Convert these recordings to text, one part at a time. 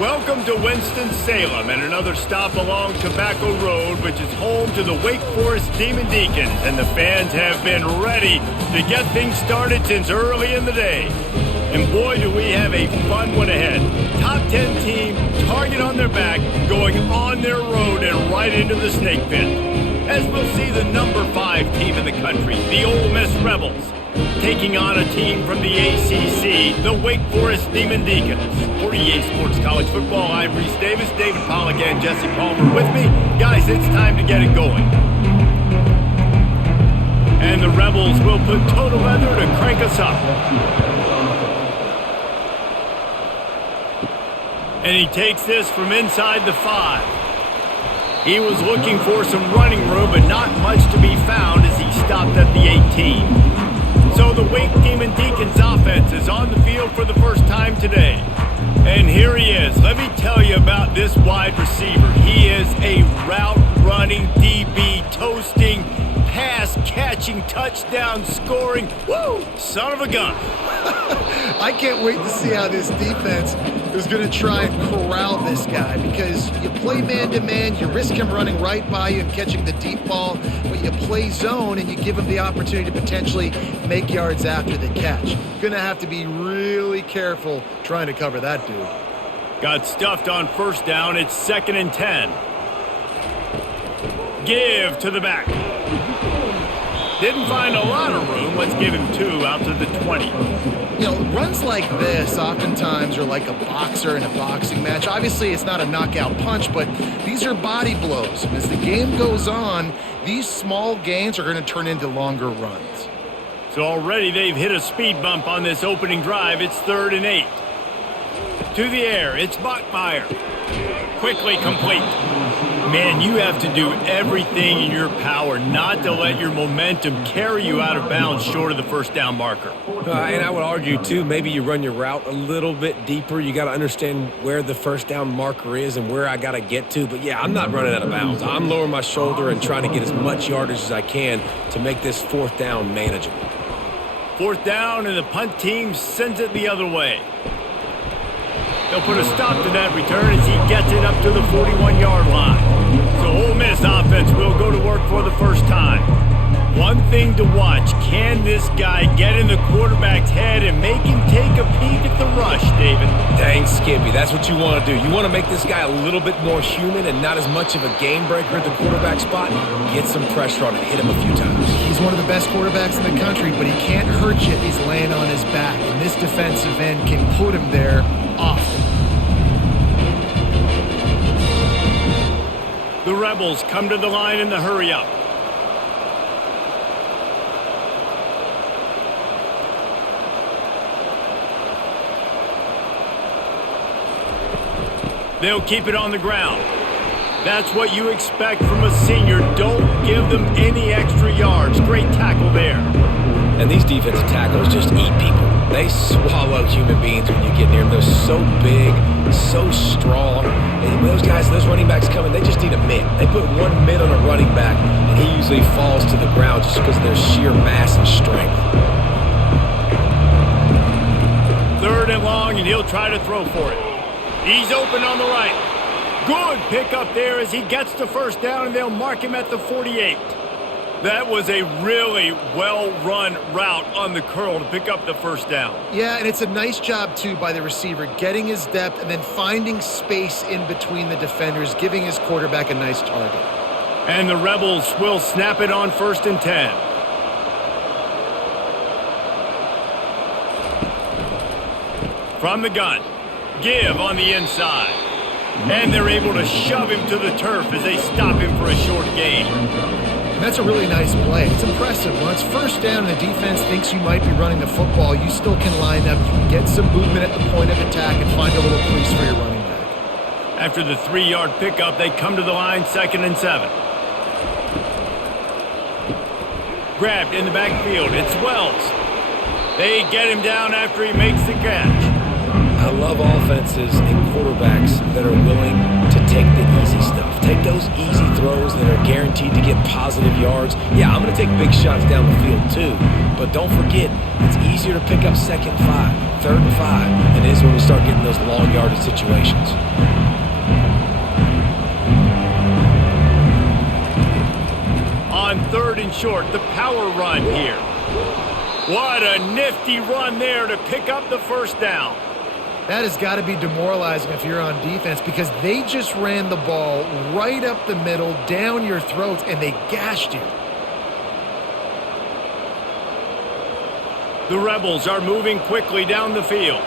Welcome to Winston-Salem and another stop along Tobacco Road, which is home to the Wake Forest Demon Deacons, and the fans have been ready to get things started since early in the day. And boy, do we have a fun one ahead. Top 10 team, target on their back, going on their road and right into the snake pit. As we'll see the number 5 team in the country, the Ole Miss Rebels, taking on a team from the ACC, the Wake Forest Demon Deacons. For EA Sports College Football, I'm Reese Davis, David Pollack, and Jesse Palmer with me. Guys, it's time to get it going. And the Rebels will put total leather to crank us up. And he takes this from inside the 5. He was looking for some running room, but not much to be found as he stopped at the 18. So the Wake Demon Deacons offense is on the field for the first time today. And here he is. Let me tell you about this wide receiver. He is a route-running DB, toasting, pass-catching, touchdown-scoring, woo, son of a gun. I can't wait to see how this defense is going to try and corral this guy, because you play man-to-man, you risk him running right by you and catching the deep ball, but you play zone and you give him the opportunity to potentially make yards after the catch. Going to have to be really careful trying to cover that dude. Got stuffed on first down. It's 2nd and 10. Give to the back. Didn't find a lot of room. Let's give him 2 out to the 20. You know, runs like this oftentimes are like a boxer in a boxing match. Obviously, it's not a knockout punch, but these are body blows. And as the game goes on, these small gains are going to turn into longer runs. So already they've hit a speed bump on this opening drive. It's 3rd and 8. To the air, it's Bachmeier. Quickly complete. Man, you have to do everything in your power not to let your momentum carry you out of bounds short of the first down marker. And I would argue, too, maybe you run your route a little bit deeper. You got to understand where the first down marker is and where I got to get to. But, yeah, I'm not running out of bounds. I'm lowering my shoulder and trying to get as much yardage as I can to make this 4th down manageable. 4th down, and the punt team sends it the other way. They'll put a stop to that return as he gets it up to the 41-yard line. So Ole Miss offense will go to work for the first time. One thing to watch, can this guy get in the quarterback's head and make him take a peek at the rush, David? Dang, Skippy, that's what you want to do. You want to make this guy a little bit more human and not as much of a game breaker at the quarterback spot. Get some pressure on it, hit him a few times. He's one of the best quarterbacks in the country, but he can't hurt you if he's laying on his back. And this defensive end can put him there often. The Rebels come to the line in the hurry-up. They'll keep it on the ground. That's what you expect from a senior. Don't give them any extra yards. Great tackle there. And these defensive tackles just eat people. They swallow human beings when you get near them. They're so big, so strong. And those guys, those running backs coming, they just need a mitt. They put one mitt on a running back, and he usually falls to the ground just because of their sheer mass and strength. 3rd and long, and he'll try to throw for it. He's open on the right. Good pickup there as he gets the first down, and they'll mark him at the 48. That was a really well-run route on the curl to pick up the first down. Yeah, and it's a nice job, too, by the receiver, getting his depth and then finding space in between the defenders, giving his quarterback a nice target. And the Rebels will snap it on 1st and 10. From the gun, give on the inside. And they're able to shove him to the turf as they stop him for a short gain. And that's a really nice play. It's impressive. When it's first down and the defense thinks you might be running the football, you still can line up, you can get some movement at the point of attack and find a little crease for your running back. After the 3-yard pickup, they come to the line 2nd and 7. Grabbed in the backfield. It's Wells. They get him down after he makes the catch. I love offenses and quarterbacks that are willing to take the easy stuff. Take those easy throws that are guaranteed to get positive yards. Yeah, I'm going to take big shots down the field too. But don't forget, it's easier to pick up 2nd and 5, 3rd and 5 than it is when we start getting those long yardage situations. On 3rd and short, the power run here. What a nifty run there to pick up the 1st down. That has got to be demoralizing if you're on defense because they just ran the ball right up the middle, down your throats, and they gashed you. The Rebels are moving quickly down the field.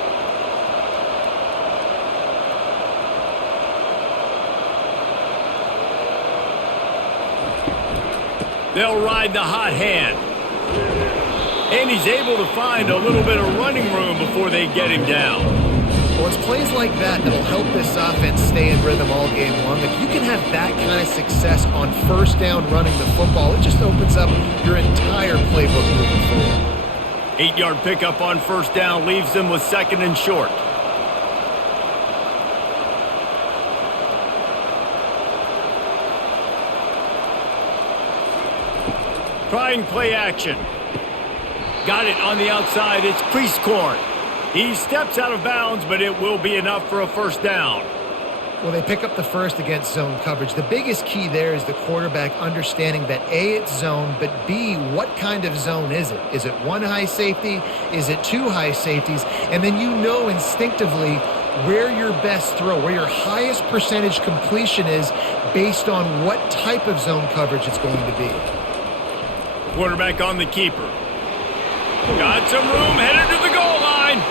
They'll ride the hot hand. And he's able to find a little bit of running room before they get him down. Well, it's plays like that that'll help this offense stay in rhythm all game long. If you can have that kind of success on 1st down running the football, it just opens up your entire playbook moving forward. 8-yard pickup on 1st down leaves them with 2nd and short. Trying play action. Got it on the outside. It's Priestcorn. He steps out of bounds, but it will be enough for a 1st down. Well, they pick up the 1st against zone coverage. The biggest key there is the quarterback understanding that A, it's zone, but B, what kind of zone is it? Is it 1 high safety? Is it 2 high safeties? And then you know instinctively where your best throw, where your highest percentage completion is based on what type of zone coverage it's going to be. Quarterback on the keeper. Got some room, headed to the goal line.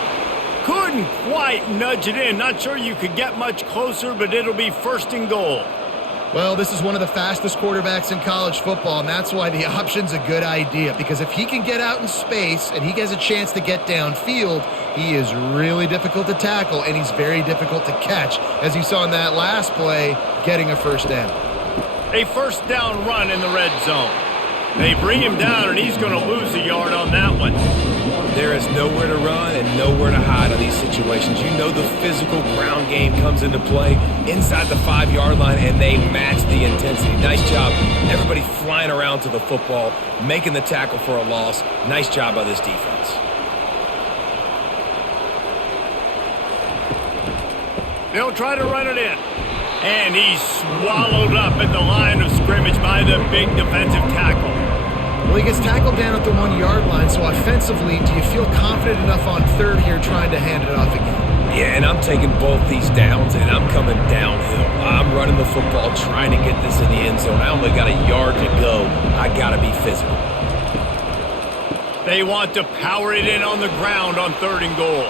Couldn't quite nudge it in. Not sure you could get much closer, but it'll be 1st and goal. Well, this is one of the fastest quarterbacks in college football, and that's why the option's a good idea. Because if he can get out in space and he has a chance to get downfield, he is really difficult to tackle, and he's very difficult to catch. As you saw in that last play, getting a 1st down. A 1st down run in the red zone. They bring him down, and he's going to lose a yard on that one. There is nowhere to run and nowhere to hide on these situations. You know the physical ground game comes into play inside the 5-yard line, and they match the intensity. Nice job. Everybody flying around to the football, making the tackle for a loss. Nice job by this defense. They'll try to run it in. And he's swallowed up at the line of scrimmage by the big defensive tackle. Well, he gets tackled down at the 1-yard line, so offensively, do you feel confident enough on 3rd here trying to hand it off again? Yeah, and I'm taking both these downs, and I'm coming downhill. I'm running the football, trying to get this in the end zone. I only got a yard to go. I got to be physical. They want to power it in on the ground on 3rd and goal.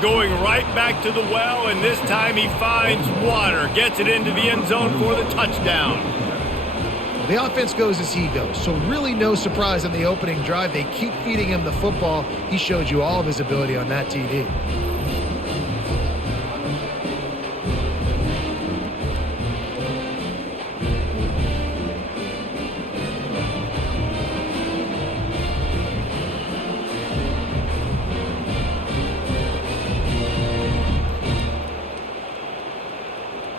Going right back to the well, and this time he finds water. Gets it into the end zone for the touchdown. The offense goes as he goes, so really no surprise on the opening drive. They keep feeding him the football. He showed you all of his ability on that TD.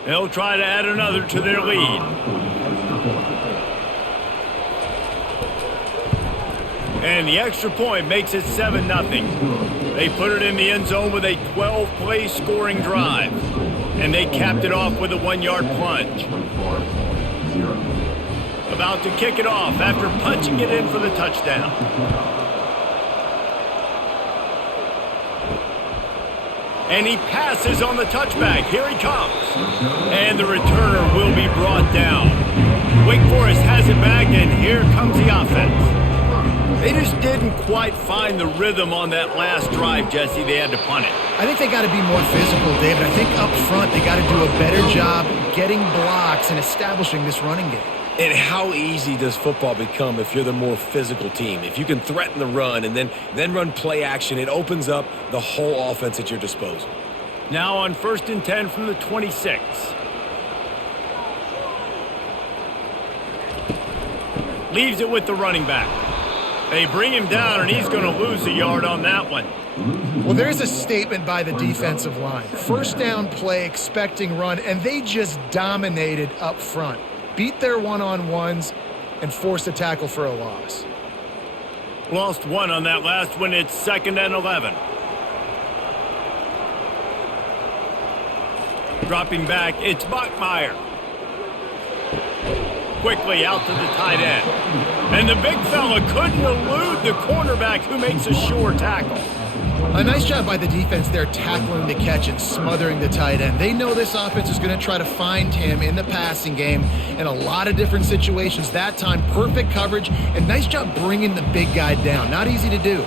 They'll try to add another to their lead. And the extra point makes it 7-0. They put it in the end zone with a 12-play scoring drive. And they capped it off with a 1-yard plunge. About to kick it off after punching it in for the touchdown. And he passes on the touchback. Here he comes. And the returner will be brought down. Wake Forest has it back, and here comes the offense. They just didn't quite find the rhythm on that last drive, Jesse. They had to punt it. I think they got to be more physical, David. I think up front they got to do a better job getting blocks and establishing this running game. And how easy does football become if you're the more physical team? If you can threaten the run and then run play action, it opens up the whole offense at your disposal. Now on 1st and 10 from the 26. Leaves it with the running back. They bring him down, and he's going to lose a yard on that one. Well, there's a statement by the defensive line. First down play, expecting run, and they just dominated up front. Beat their one-on-ones and forced a tackle for a loss. Lost one on that last one. It's 2nd and 11. Dropping back, it's Bachmeier. Quickly out to the tight end. And the big fella couldn't elude the cornerback who makes a sure tackle. A nice job by the defense there tackling the catch and smothering the tight end. They know this offense is going to try to find him in the passing game in a lot of different situations. That time, perfect coverage and nice job bringing the big guy down. Not easy to do.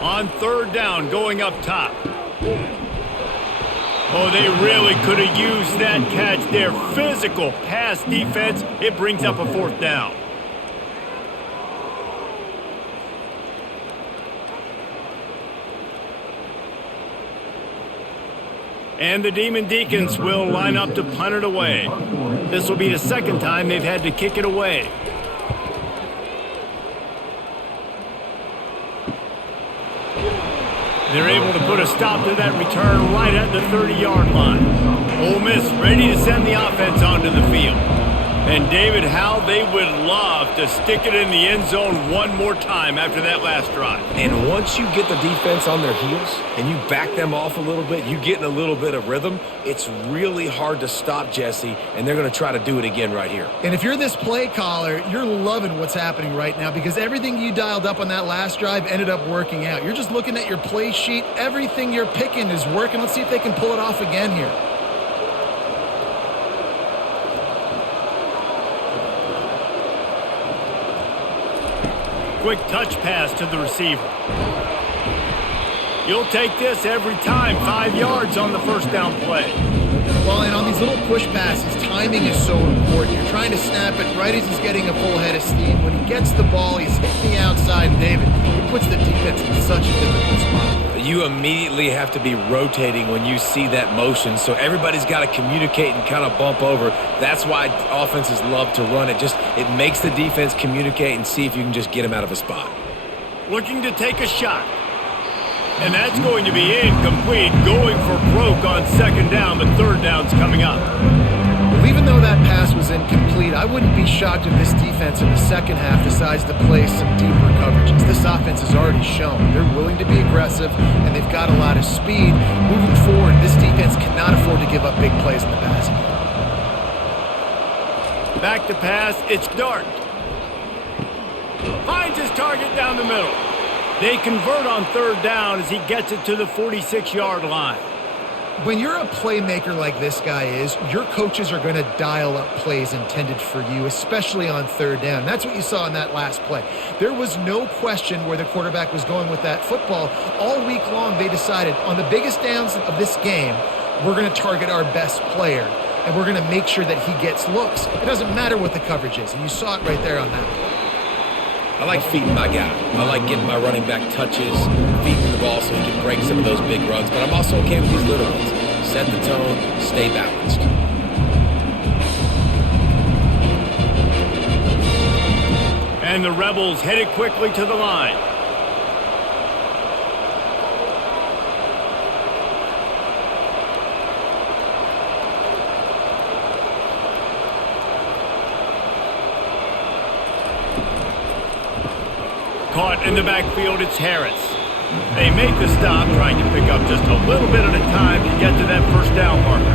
On 3rd down, going up top. Oh, they really could have used that catch there. Physical pass defense. It brings up a 4th down. And the Demon Deacons will line up to punt it away. This will be the 2nd time they've had to kick it away. They're able to put a stop to that return right at the 30-yard line. Ole Miss ready to send the offense onto the field. And David, how they would love to stick it in the end zone one more time after that last drive. And once you get the defense on their heels and you back them off a little bit, you get in a little bit of rhythm, it's really hard to stop, Jesse, and they're going to try to do it again right here. And if you're this play caller, you're loving what's happening right now because everything you dialed up on that last drive ended up working out. You're just looking at your play sheet. Everything you're picking is working. Let's see if they can pull it off again here. Quick touch pass to the receiver. You'll take this every time. 5 yards on the 1st down play. Well, and on these little push passes, timing is so important. You're trying to snap it right as he's getting a full head of steam. When he gets the ball, he's hitting the outside, and David, he puts the defense in such a difficult spot. You immediately have to be rotating when you see that motion, so everybody's got to communicate and kind of bump over. That's why offenses love to run it. It makes the defense communicate and see if you can just get him out of a spot. Looking to take a shot. And that's going to be incomplete. Going for broke on 2nd down, but 3rd down's coming up. Well, even though that pass was incomplete, I wouldn't be shocked if this defense in the 2nd half decides to play some deeper coverages. This offense has already shown they're willing to be aggressive, and they've got a lot of speed. Moving forward, this defense cannot afford to give up big plays in the passing game. Back to pass, it's Dart. Finds his target down the middle. They convert on 3rd down as he gets it to the 46-yard line. When you're a playmaker like this guy is, your coaches are going to dial up plays intended for you, especially on 3rd down. That's what you saw in that last play. There was no question where the quarterback was going with that football. All week long, they decided on the biggest downs of this game, we're going to target our best player, and we're going to make sure that he gets looks. It doesn't matter what the coverage is, and you saw it right there on that play. I like feeding my guy. I like getting my running back touches, feeding the ball so he can break some of those big runs. But I'm also okay with these little ones. Set the tone, stay balanced. And the Rebels headed quickly to the line. Caught in the backfield, it's Harris. They make the stop, trying to pick up just a little bit at a time to get to that 1st down marker.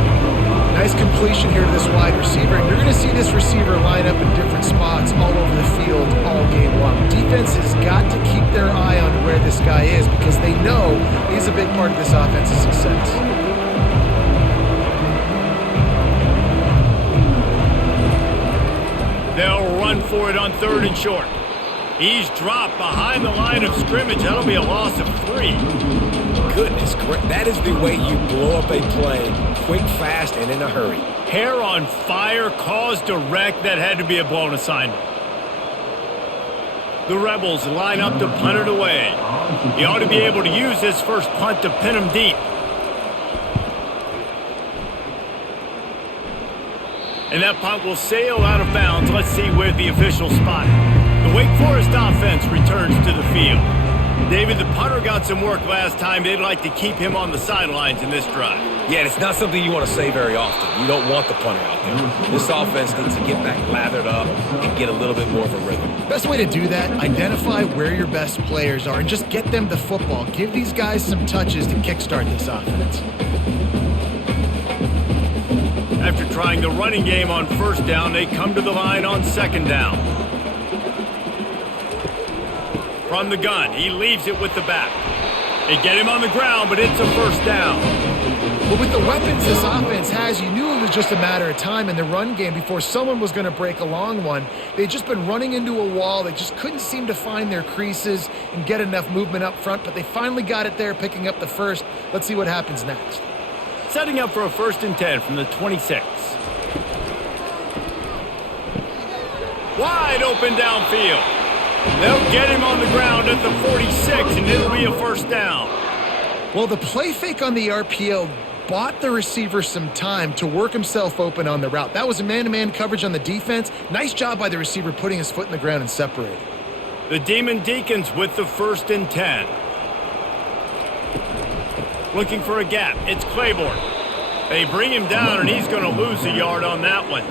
Nice completion here to this wide receiver, and you're going to see this receiver line up in different spots all over the field all game long. Defense has got to keep their eye on where this guy is because they know he's a big part of this offense's success. They'll run for it on 3rd and short. He's dropped behind the line of scrimmage. That'll be a loss of 3. Goodness, that is the way you blow up a play, quick, fast, and in a hurry. Hair on fire, caused a wreck. That had to be a blown assignment. The Rebels line up to punt it away. He ought to be able to use this first punt to pin him deep. And that punt will sail out of bounds. Let's see where the officials spot it. The Wake Forest offense returns to the field. David, the punter got some work last time. They'd like to keep him on the sidelines in this drive. Yeah, and it's not something you want to say very often. You don't want the punter out there. This offense needs to get back lathered up and get a little bit more of a rhythm. Best way to do that, identify where your best players are and just get them the football. Give these guys some touches to kickstart this offense. After trying the running game on first down, they come to the line on second down. From the gun, he leaves it with the back. They get him on the ground, but it's a first down. But with the weapons this offense has, you knew it was just a matter of time in the run game before someone was going to break a long one. They'd just been running into a wall. They just couldn't seem to find their creases and get enough movement up front, but they finally got it there, picking up the first. Let's see what happens next. Setting up for a 1st and 10 from the 26. Wide open downfield. They'll get him on the ground at the 46, and it'll be a first down. Well, the play fake on the RPO bought the receiver some time to work himself open on the route. That was a man-to-man coverage on the defense. Nice job by the receiver putting his foot in the ground and separating. The Demon Deacons with the 1st and 10. Looking for a gap. It's Claiborne. They bring him down, and he's going to lose a yard on that one.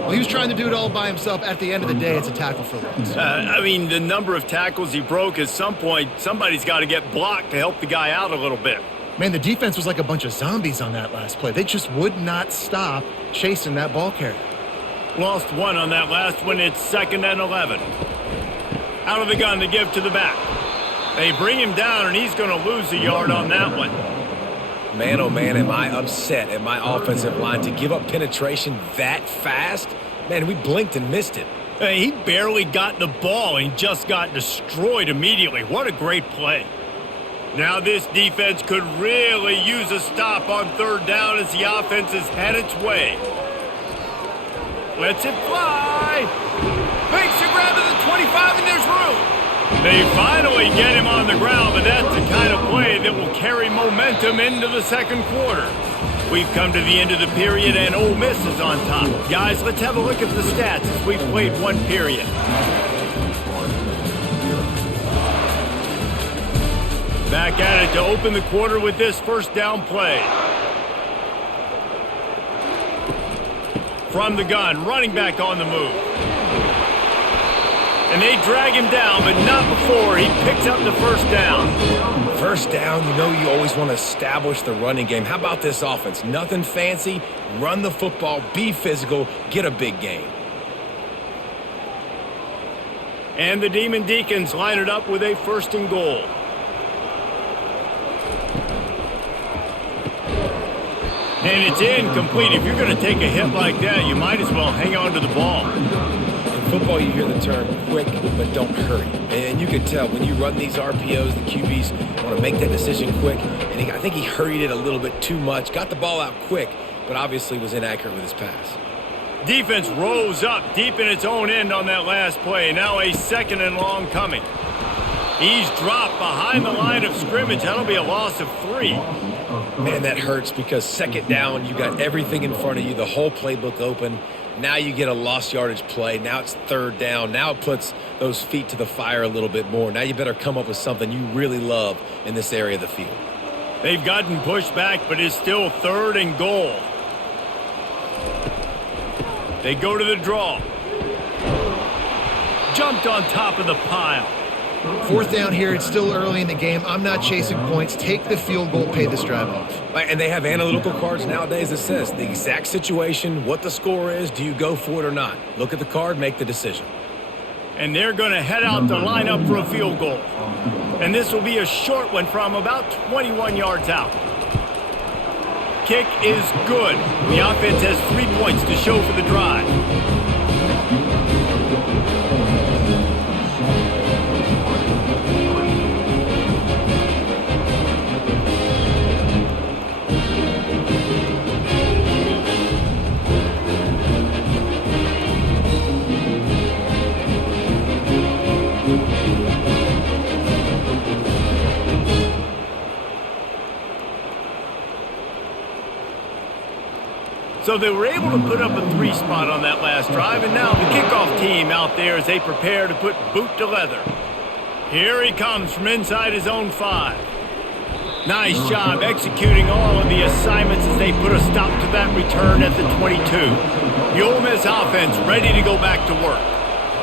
Well, he was trying to do it all by himself. At the end of the day, it's a tackle for loss. I mean, the number of tackles he broke, at some point, somebody's got to get blocked to help the guy out a little bit. Man, the defense was like a bunch of zombies on that last play. They just would not stop chasing that ball carrier. Lost one on that last one. It's 2nd and 11. Out of the gun to give to the back. They bring him down, and he's going to lose a yard on that one. Man, oh man, am I upset at my offensive line to give up penetration that fast? Man, we blinked and missed it. He barely got the ball and just got destroyed immediately. What a great play. Now this defense could really use a stop on 3rd down as the offense has had its way. Lets it fly. Makes a grab to the 25, and there's room. They finally get him on the ground, but that's the kind of play that will carry momentum into the 2nd quarter. We've come to the end of the period, and Ole Miss is on top. Guys, let's have a look at the stats as we've played one period. Back at it to open the quarter with this 1st down play. From the gun, running back on the move. And they drag him down, but not before he picks up the 1st down. First down, you know you always want to establish the running game. How about this offense? Nothing fancy. Run the football, be physical, get a big gain. And the Demon Deacons line it up with a 1st and goal. And it's incomplete. If you're going to take a hit like that, you might as well hang on to the ball. Football, you hear the term quick, but don't hurry. And you can tell when you run these RPOs, the QBs want to make that decision quick. And I think he hurried it a little bit too much. Got the ball out quick, but obviously was inaccurate with his pass. Defense rose up deep in its own end on that last play. Now a 2nd and long coming. He's dropped behind the line of scrimmage. That'll be a loss of 3. Man, that hurts because 2nd down, you got everything in front of you, the whole playbook open. Now you get a lost yardage play. Now it's 3rd down. Now it puts those feet to the fire a little bit more. Now you better come up with something you really love in this area of the field. They've gotten pushed back, but it's still 3rd and goal. They go to the draw. Jumped on top of the pile. 4th down here. It's still early in the game. I'm not chasing points. Take the field goal, pay this drive off. And they have analytical cards nowadays that says the exact situation, what the score is, do you go for it or not? Look at the card, make the decision. And they're going to head out to line up for a field goal. And this will be a short one from about 21 yards out. Kick is good. The offense has 3 points to show for the drive. So they were able to put up a 3 spot on that last drive, and now the kickoff team out there as they prepare to put boot to leather. Here he comes from inside his own 5. Nice job executing all of the assignments as they put a stop to that return at the 22. The Ole Miss offense ready to go back to work.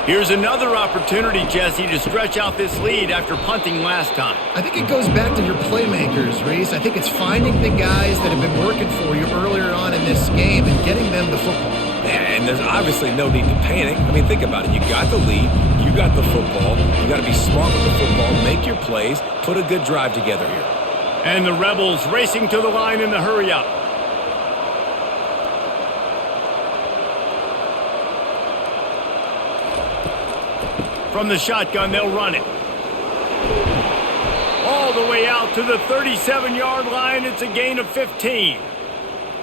Here's another opportunity, Jesse, to stretch out this lead after punting last time. I think it goes back to your playmakers, Reese. I think it's finding the guys that have been working for you earlier on in this game and getting them the football. And there's obviously no need to panic. I mean, think about it. You got the lead. You got the football. You got to be smart with the football. Make your plays. Put a good drive together here. And the Rebels racing to the line in the hurry-up. From the shotgun, they'll run it. All the way out to the 37-yard line. It's a gain of 15.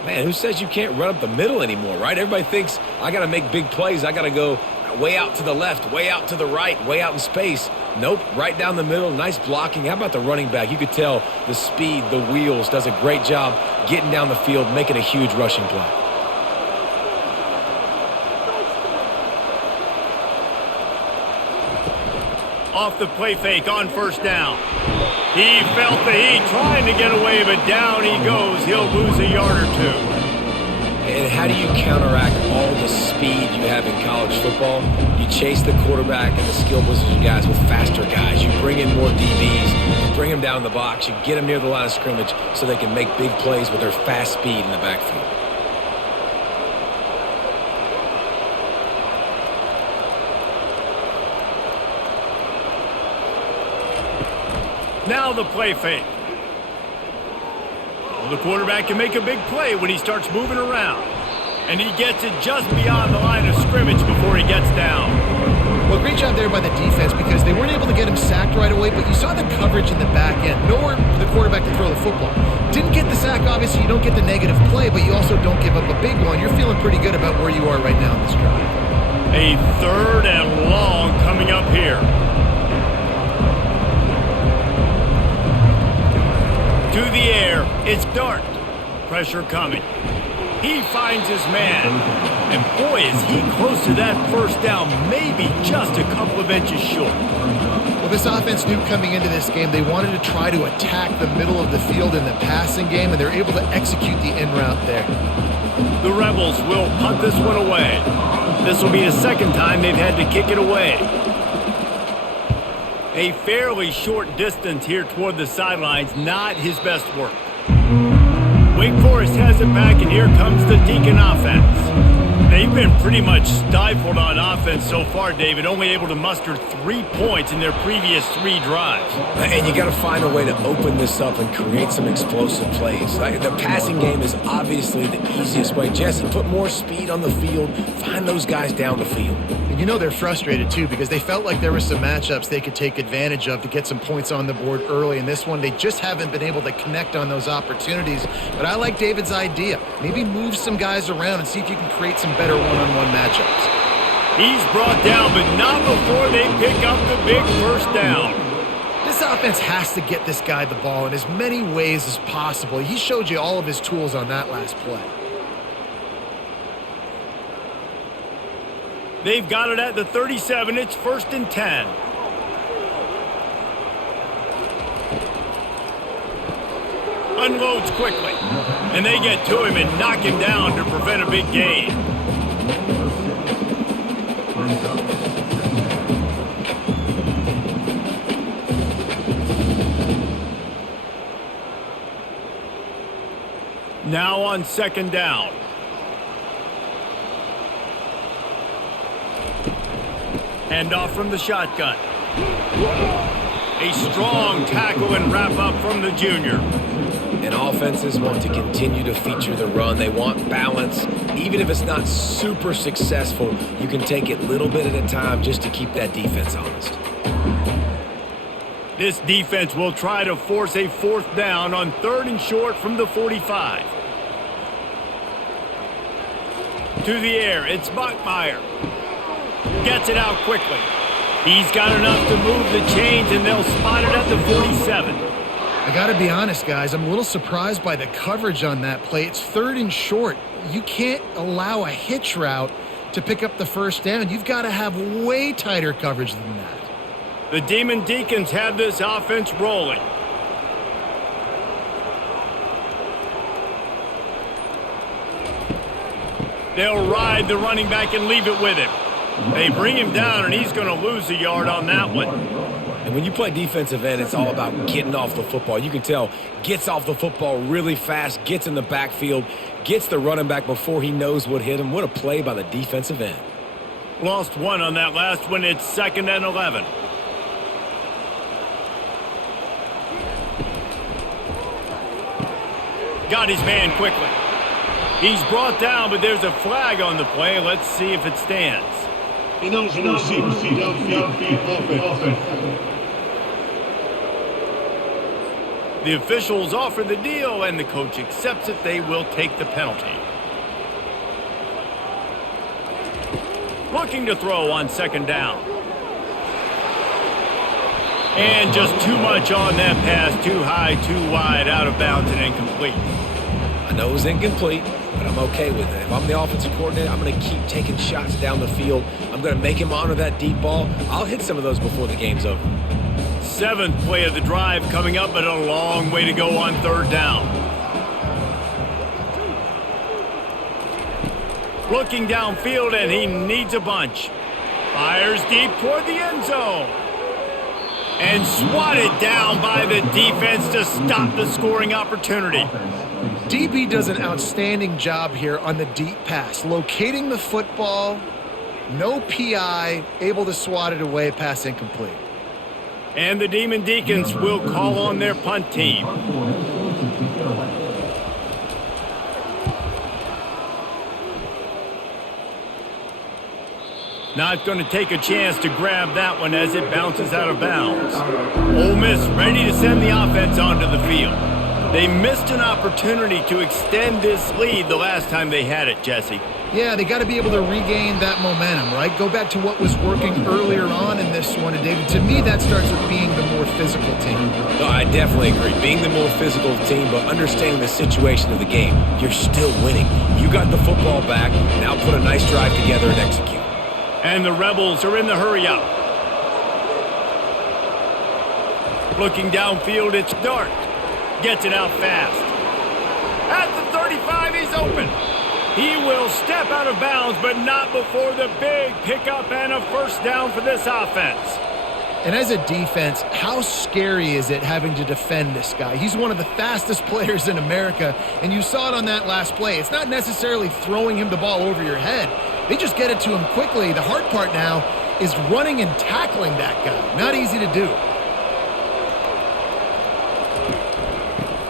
Man, who says you can't run up the middle anymore, right? Everybody thinks I got to make big plays. I got to go way out to the left, way out to the right, way out in space. Nope, right down the middle. Nice blocking. How about the running back? You could tell the speed, the wheels, does a great job getting down the field, making a huge rushing play. Off the play fake on first down. He felt the heat trying to get away, but down he goes. He'll lose a yard or 2. And how do you counteract all the speed you have in college football? You chase the quarterback and the skill position guys with faster guys. You bring in more DBs. You bring them down the box. You get them near the line of scrimmage so they can make big plays with their fast speed in the backfield. Now the play fake. Well, the quarterback can make a big play when he starts moving around. And he gets it just beyond the line of scrimmage before he gets down. Well, great job there by the defense because they weren't able to get him sacked right away, but you saw the coverage in the back end. Nowhere for the quarterback to throw the football. Didn't get the sack, obviously. You don't get the negative play, but you also don't give up a big one. You're feeling pretty good about where you are right now in this drive. A 3rd and long coming up here. To the air, it's Dart. Pressure coming. He finds his man. And boy, is he close to that first down, maybe just a couple of inches short. Well, this offense knew coming into this game they wanted to try to attack the middle of the field in the passing game, and they're able to execute the in route there. The Rebels will punt this one away. This will be the second time they've had to kick it away. A fairly short distance here toward the sidelines, not his best work. Wake Forest has it back, and here comes the Deacon offense. They've been pretty much stifled on offense so far, David, only able to muster 3 points in their previous 3 drives. And you got to find a way to open this up and create some explosive plays. The passing game is obviously the easiest way. Jesse, put more speed on the field. Find those guys down the field. And you know they're frustrated, too, because they felt like there were some matchups they could take advantage of to get some points on the board early. In this one, they just haven't been able to connect on those opportunities. But I like David's idea. Maybe move some guys around and see if you can create some better one-on-one matchups. He's brought down, but not before they pick up the big first down. This offense has to get this guy the ball in as many ways as possible. He showed you all of his tools on that last play. They've got it at the 37. It's 1st and 10. Unloads quickly. And they get to him and knock him down to prevent a big gain. Now on 2nd down. Handoff from the shotgun. A strong tackle and wrap up from the junior. And offenses want to continue to feature the run. They want balance. Even if it's not super successful, you can take it little bit at a time just to keep that defense honest. This defense will try to force a 4th down on 3rd and short from the 45. To the air, it's Bachmeier. Gets it out quickly. He's got enough to move the chains, and they'll spot it at the 47. I got to be honest, guys. I'm a little surprised by the coverage on that play. It's 3rd and short. You can't allow a hitch route to pick up the first down. You've got to have way tighter coverage than that. The Demon Deacons have this offense rolling. They'll ride the running back and leave it with him. They bring him down, and he's going to lose a yard on that one. And when you play defensive end, it's all about getting off the football. You can tell, gets off the football really fast, gets in the backfield, gets the running back before he knows what hit him. What a play by the defensive end. Lost one on that last one. It's 2nd and 11. Got his man quickly. He's brought down, but there's a flag on the play. Let's see if it stands. The officials offer the deal, and the coach accepts it. They will take the penalty. Looking to throw on 2nd down. And just too much on that pass. Too high, too wide, out of bounds, and incomplete. I know it was incomplete, but I'm okay with it. If I'm the offensive coordinator, I'm going to keep taking shots down the field. I'm going to make him honor that deep ball. I'll hit some of those before the game's over. 7th play of the drive coming up, but a long way to go on 3rd down. Looking downfield, and he needs a bunch. Fires deep toward the end zone. And swatted down by the defense to stop the scoring opportunity. DB does an outstanding job here on the deep pass. Locating the football, no PI, able to swat it away, pass incomplete. And the Demon Deacons will call on their punt team. Not going to take a chance to grab that one as it bounces out of bounds. Ole Miss ready to send the offense onto the field. They missed an opportunity to extend this lead the last time they had it, Jesse. Yeah, they got to be able to regain that momentum, right? Go back to what was working earlier on in this one. And, David, to me, that starts with being the more physical team. No, I definitely agree. Being the more physical team, but understanding the situation of the game. You're still winning. You got the football back. Now put a nice drive together and execute. And the Rebels are in the hurry-up. Looking downfield, it's Dart. Gets it out fast. At the 35, he's open. He will step out of bounds, but not before the big pickup and a first down for this offense. And as a defense, how scary is it having to defend this guy? He's one of the fastest players in America, and you saw it on that last play. It's not necessarily throwing him the ball over your head. They just get it to him quickly. The hard part now is running and tackling that guy. Not easy to do.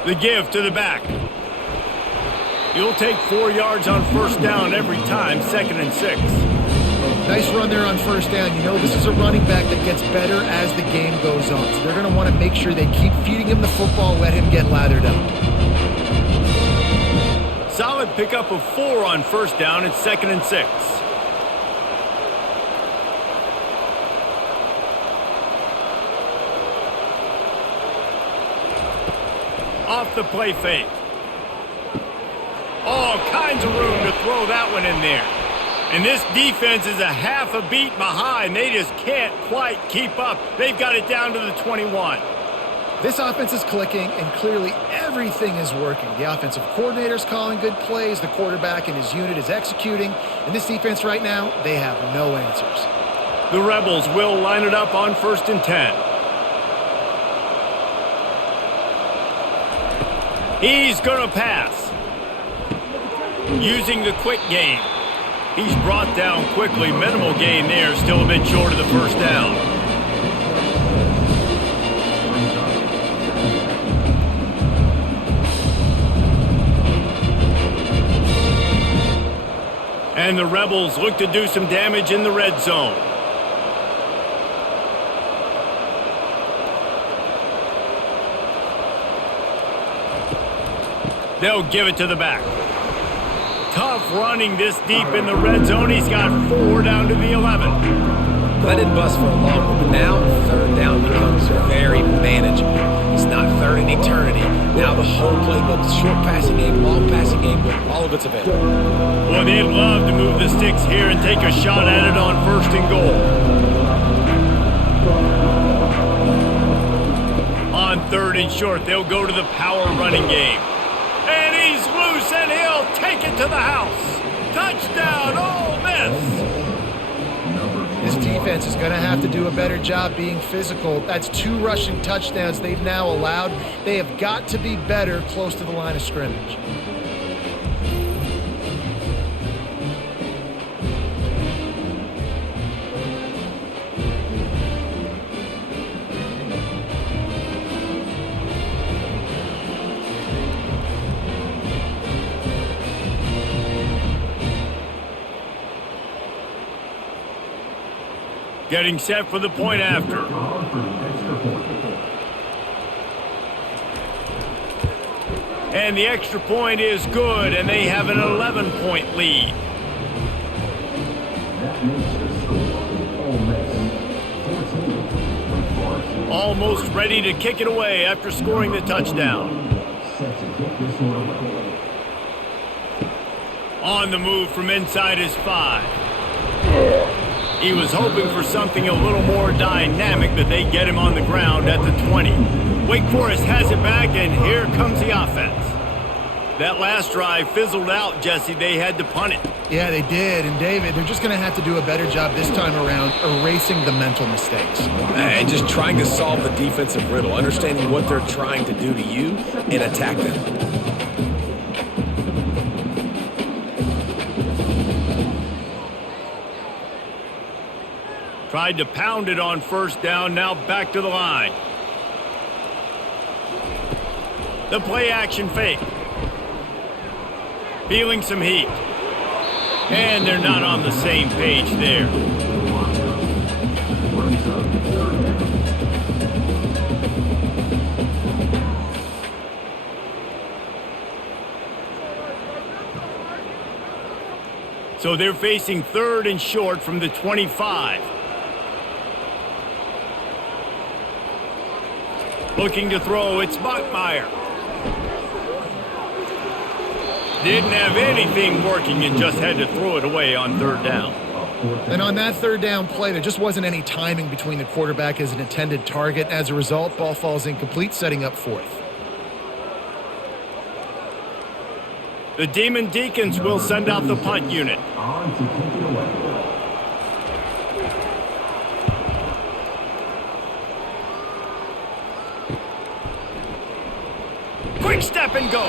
The give to the back. You'll take 4 yards on first down every time, 2nd and 6. Nice run there on first down. You know, this is a running back that gets better as the game goes on. So they're going to want to make sure they keep feeding him the football, let him get lathered up. Solid pickup of 4 on first down. It's 2nd and 6. Off the play fake. All kinds of room to throw that one in there. And this defense is a half a beat behind. They just can't quite keep up. They've got it down to the 21. This offense is clicking, and clearly everything is working. The offensive coordinator's calling good plays. The quarterback and his unit is executing. And this defense right now, they have no answers. The Rebels will line it up on 1st and 10. He's going to pass. Using the quick game. He's brought down quickly. Minimal gain there. Still a bit short of the first down. And the Rebels look to do some damage in the red zone. They'll give it to the back. Tough running this deep in the red zone. He's got 4 down to the 11. Well, that didn't bust for a long one, but now third down becomes very manageable. It's not third in eternity. Now the whole playbook, short passing game, long passing game, all of it's available. Well, they'd love to move the sticks here and take a shot at it on 1st and goal. On 3rd and short, they'll go to the power running game. And he's loose, and he'll take it to the house. Touchdown, Ole Miss! This defense is going to have to do a better job being physical. That's 2 rushing touchdowns they've now allowed. They have got to be better close to the line of scrimmage. Getting set for the point after. And the extra point is good, and they have an 11-point lead. Almost ready to kick it away after scoring the touchdown. On the move from inside his 5. He was hoping for something a little more dynamic, but they get him on the ground at the 20. Wake Forest has it back, and here comes the offense. That last drive fizzled out, Jesse. They had to punt it. Yeah, they did. And, David, they're just going to have to do a better job this time around erasing the mental mistakes. And just trying to solve the defensive riddle, understanding what they're trying to do to you and attack them. Tried to pound it on 1st down, now back to the line. The play action fake. Feeling some heat. And they're not on the same page there. So they're facing 3rd and short from the 25. Looking to throw, it's Bachmeier. Didn't have anything working and just had to throw it away on 3rd down. And on that 3rd down play, there just wasn't any timing between the quarterback as an intended target. As a result, ball falls incomplete, setting up 4th. The Demon Deacons will send out the punt unit. Quick step and go.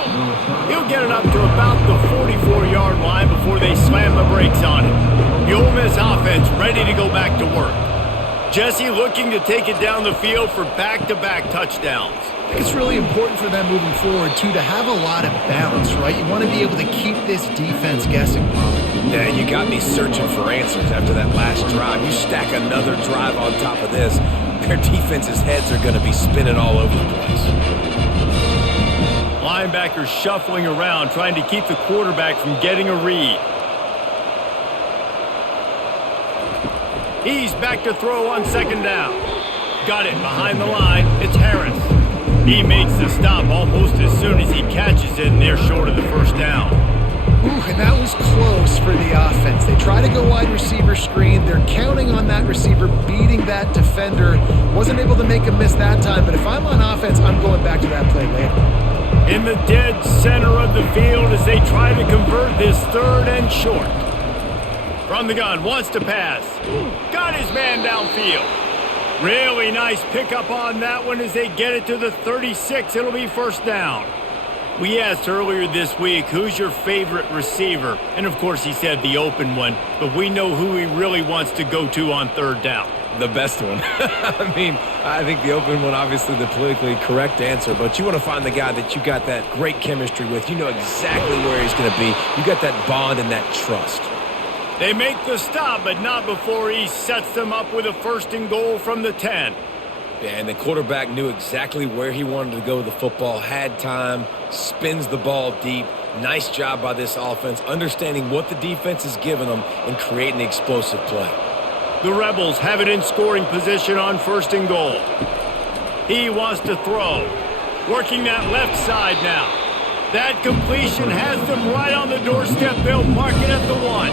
He'll get it up to about the 44-yard line before they slam the brakes on it. The Ole Miss offense ready to go back to work. Jesse looking to take it down the field for back-to-back touchdowns. I think it's really important for them moving forward, too, to have a lot of balance, right? You want to be able to keep this defense guessing. Yeah, you got me searching for answers after that last drive. You stack another drive on top of this, their defense's heads are going to be spinning all over the place. Linebackers shuffling around, trying to keep the quarterback from getting a read. He's back to throw on 2nd down. Got it behind the line. It's Harris. He makes the stop almost as soon as he catches it, and they're short of the 1st down. Ooh, and that was close for the offense. They try to go wide receiver screen. They're counting on that receiver beating that defender. Wasn't able to make a miss that time, but if I'm on offense, I'm going back to that play later. In the dead center of the field as they try to convert this 3rd and short. From the gun, wants to pass. Got his man downfield. Really nice pickup on that one as they get it to the 36. It'll be 1st down. We asked earlier this week, who's your favorite receiver? And of course he said the open one, but we know who he really wants to go to on 3rd down. The best one. I mean, I think the open one, obviously the politically correct answer, but you want to find the guy that you got that great chemistry with. You know exactly where he's going to be. You got that bond and that trust. They make the stop, but not before he sets them up with a 1st and goal from the 10. Yeah, and the quarterback knew exactly where he wanted to go with the football, had time, spins the ball deep. Nice job by this offense, understanding what the defense is giving them and creating the explosive play. The Rebels have it in scoring position on 1st and goal. He wants to throw. Working that left side now. That completion has them right on the doorstep. They'll mark it at the 1.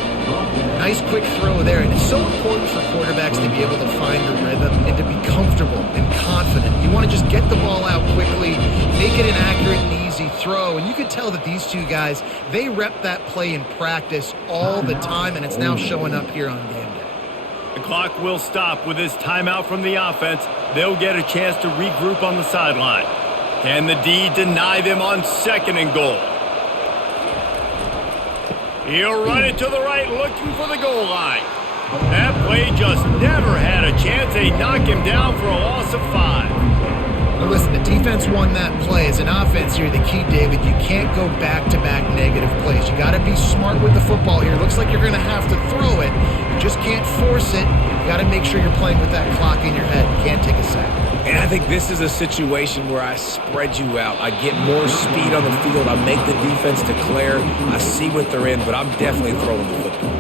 Nice quick throw there, and it's so important for quarterbacks to be able to find a rhythm and to be comfortable and confident. You want to just get the ball out quickly, make it an accurate and easy throw, and you can tell that these two guys, they rep that play in practice all the time, and it's now showing up here on game day. The clock will stop with this timeout from the offense. They'll get a chance to regroup on the sideline. Can the D deny them on 2nd and goal? He'll run it to the right, looking for the goal line. That play just never had a chance. They knock him down for a loss of 5. Now listen, the defense won that play. As an offense here, the key, David, you can't go back-to-back negative plays. You got to be smart with the football here. Looks like you're going to have to throw it. You just can't force it. You got to make sure you're playing with that clock in your head. You can't take a sack. And I think this is a situation where I spread you out. I get more speed on the field. I make the defense declare. I see what they're in, but I'm definitely throwing the football.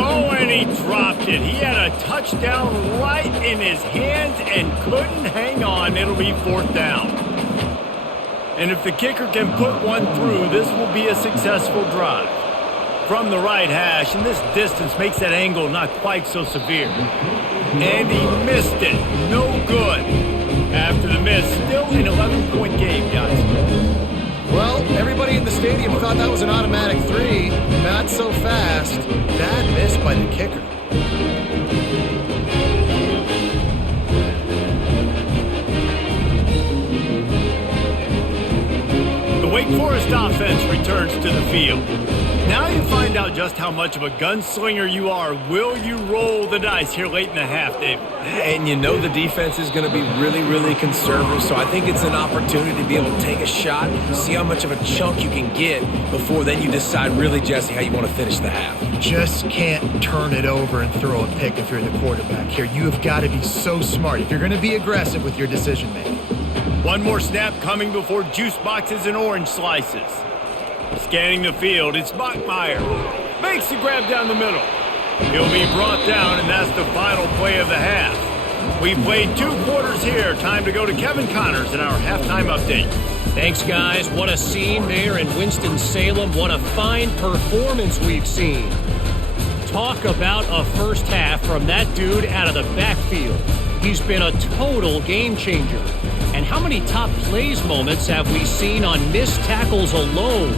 Oh, and he dropped it. He had a touchdown right in his hands and couldn't hang on. It'll be 4th down. And if the kicker can put one through, this will be a successful drive. From the right hash, and this distance makes that angle not quite so severe. And he missed it. No good. After the miss, still an 11-point game, guys. Well, everybody in the stadium thought that was an automatic 3. Not so fast. Bad miss by the kicker. The Wake Forest offense returns to the field. Now you find out just how much of a gunslinger you are. Will you roll the dice here late in the half, Dave? And you know the defense is going to be really, really conservative, so I think it's an opportunity to be able to take a shot, see how much of a chunk you can get before then you decide really, Jesse, how you want to finish the half. Just can't turn it over and throw a pick if you're the quarterback here. You have got to be so smart if you're going to be aggressive with your decision-making. One more snap coming before juice boxes and orange slices. Scanning the field, it's Bachmeier. Makes the grab down the middle. He'll be brought down, and that's the final play of the half. We've played 2 quarters here. Time to go to Kevin Connors in our halftime update. Thanks, guys. What a scene there in Winston-Salem. What a fine performance we've seen. Talk about a first half from that dude out of the backfield. He's been a total game changer. And how many top plays moments have we seen on missed tackles alone?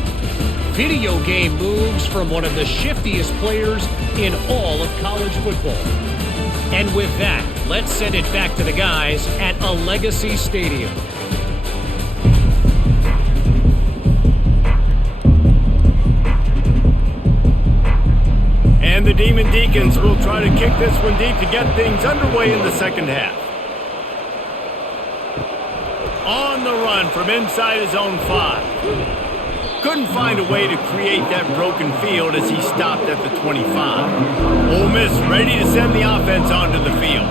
Video game moves from one of the shiftiest players in all of college football. And with that, let's send it back to the guys at a Legacy Stadium. And the Demon Deacons will try to kick this one deep to get things underway in the second half. On the run from inside his own 5. Couldn't find a way to create that broken field as he stopped at the 25. Ole Miss ready to send the offense onto the field.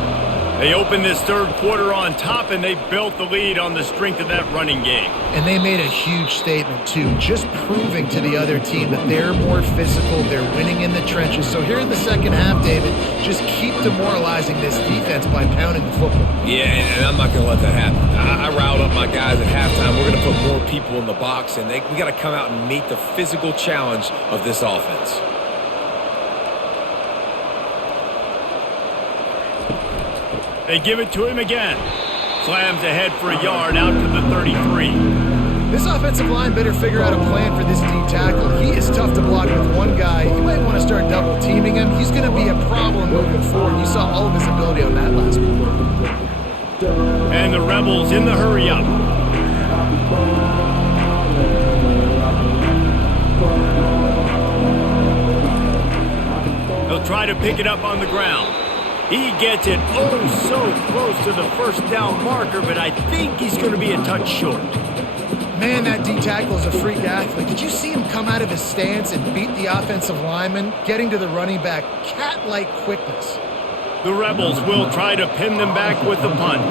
They opened this third quarter on top, and they built the lead on the strength of that running game. And they made a huge statement, too, just proving to the other team that they're more physical, they're winning in the trenches. So here in the second half, David, just keep demoralizing this defense by pounding the football. Yeah, and I'm not going to let that happen. I riled up my guys at halftime. We're going to put more people in the box, and we got to come out and meet the physical challenge of this offense. They give it to him again. Slams ahead for a yard out to the 33. This offensive line better figure out a plan for this D tackle. He is tough to block with one guy. You might want to start double teaming him. He's going to be a problem moving forward. You saw all of his ability on that last play. And the Rebels in the hurry up. He'll try to pick it up on the ground. He gets it oh so close to the first down marker, but I think he's going to be a touch short. Man, that D tackle is a freak athlete. Did you see him come out of his stance and beat the offensive lineman, getting to the running back? Cat-like quickness. The Rebels will try to pin them back with the punt.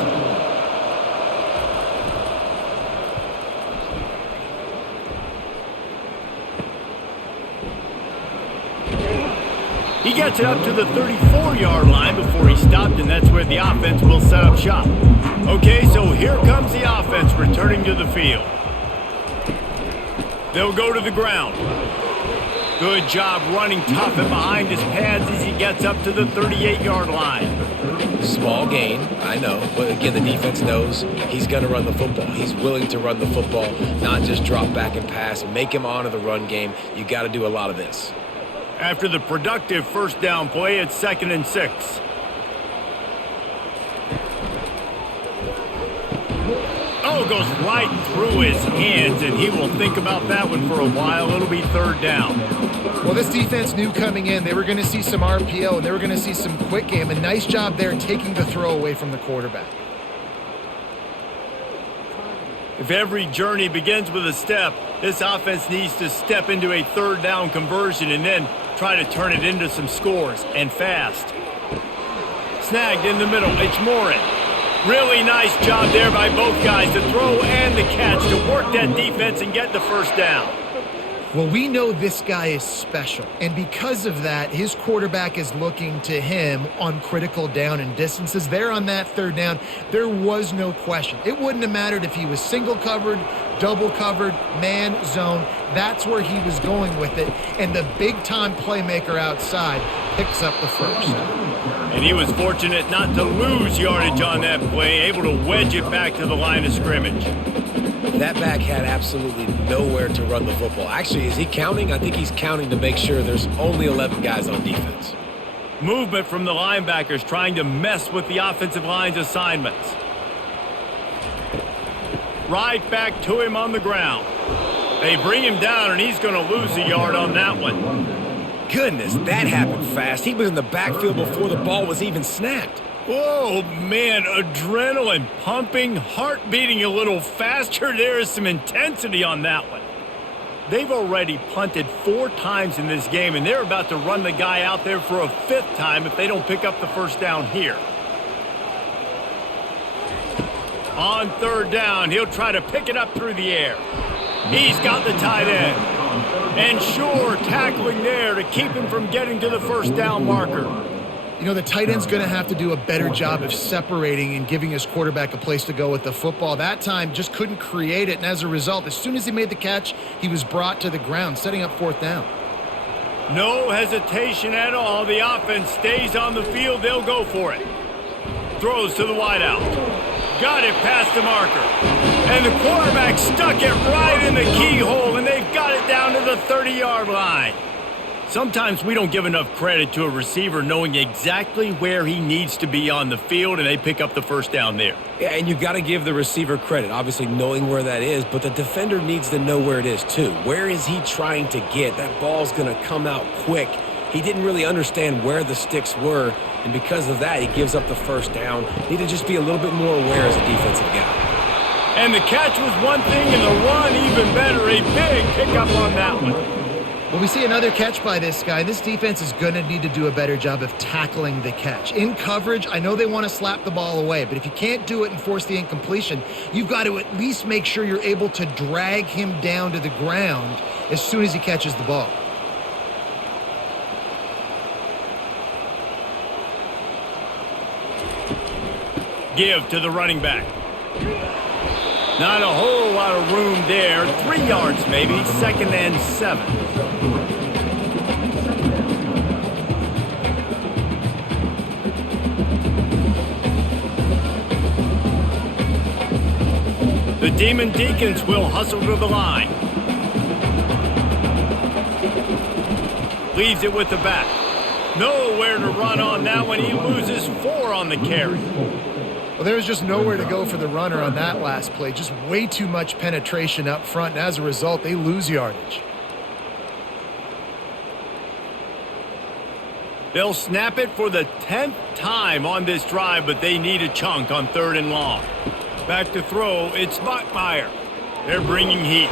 He gets it up to the 34-yard line before he stopped, and that's where the offense will set up shop. Okay, so here comes the offense returning to the field. They'll go to the ground. Good job running tough and behind his pads as he gets up to the 38-yard line. Small gain, I know, but again, the defense knows he's going to run the football. He's willing to run the football, not just drop back and pass, make him honor the run game. You got to do a lot of this. After the productive first down play, it's 2nd and 6. Oh, goes right through his hands, and he will think about that one for a while. It'll be 3rd down. Well, this defense knew coming in they were going to see some RPO and they were going to see some quick game. A nice job there taking the throw away from the quarterback. If every journey begins with a step, this offense needs to step into a 3rd down conversion and then try to turn it into some scores, and fast. Snagged in the middle, it's Morin. Really nice job there by both guys, the throw and the catch, to work that defense and get the first down. Well, we know this guy is special, and because of that, his quarterback is looking to him on critical down and distances. There on that 3rd down, there was no question. It wouldn't have mattered if he was single covered, double covered, man, zone. That's where he was going with it, and the big-time playmaker outside picks up the first. And he was fortunate not to lose yardage on that play, able to wedge it back to the line of scrimmage. That back had absolutely nowhere to run the football. Actually, is he counting? I think he's counting to make sure there's only 11 guys on defense. Movement from the linebackers trying to mess with the offensive line's assignments. Right back to him on the ground. They bring him down, and he's going to lose a yard on that one. Goodness, that happened fast. He was in the backfield before the ball was even snapped. Oh, man, adrenaline pumping, heart beating a little faster. There is some intensity on that one. They've already punted 4 times in this game, and they're about to run the guy out there for a 5th time if they don't pick up the first down here. On 3rd down, he'll try to pick it up through the air. He's got the tight end. And sure, tackling there to keep him from getting to the first down marker. You know, the tight end's going to have to do a better job of separating and giving his quarterback a place to go with the football. That time just couldn't create it, and as a result, as soon as he made the catch, he was brought to the ground, setting up 4th down. No hesitation at all. The offense stays on the field. They'll go for it. Throws to the wideout. Got it past the marker. And the quarterback stuck it right in the keyhole, and they've got it down to the 30-yard line. Sometimes we don't give enough credit to a receiver knowing exactly where he needs to be on the field, and they pick up the first down there. Yeah, and you got to give the receiver credit, obviously knowing where that is, but the defender needs to know where it is too. Where is he trying to get? That ball's going to come out quick. He didn't really understand where the sticks were, and because of that, he gives up the first down. Need to just be a little bit more aware as a defensive guy. And the catch was one thing, and the run even better. A big pickup on that one. Well, we see another catch by this guy. This defense is going to need to do a better job of tackling the catch. In coverage, I know they want to slap the ball away, but if you can't do it and force the incompletion, you've got to at least make sure you're able to drag him down to the ground as soon as he catches the ball. Give to the running back. Not a whole lot of room there. 3 yards maybe. 2nd and 7. The Demon Deacons will hustle to the line. Leaves it with the back. Nowhere to run on that one. He loses 4 on the carry. Well, there was just nowhere to go for the runner on that last play. Just way too much penetration up front, and as a result, they lose yardage. They'll snap it for the 10th time on this drive, but they need a chunk on 3rd and long. Back to throw, it's Bachmeier. They're bringing heat.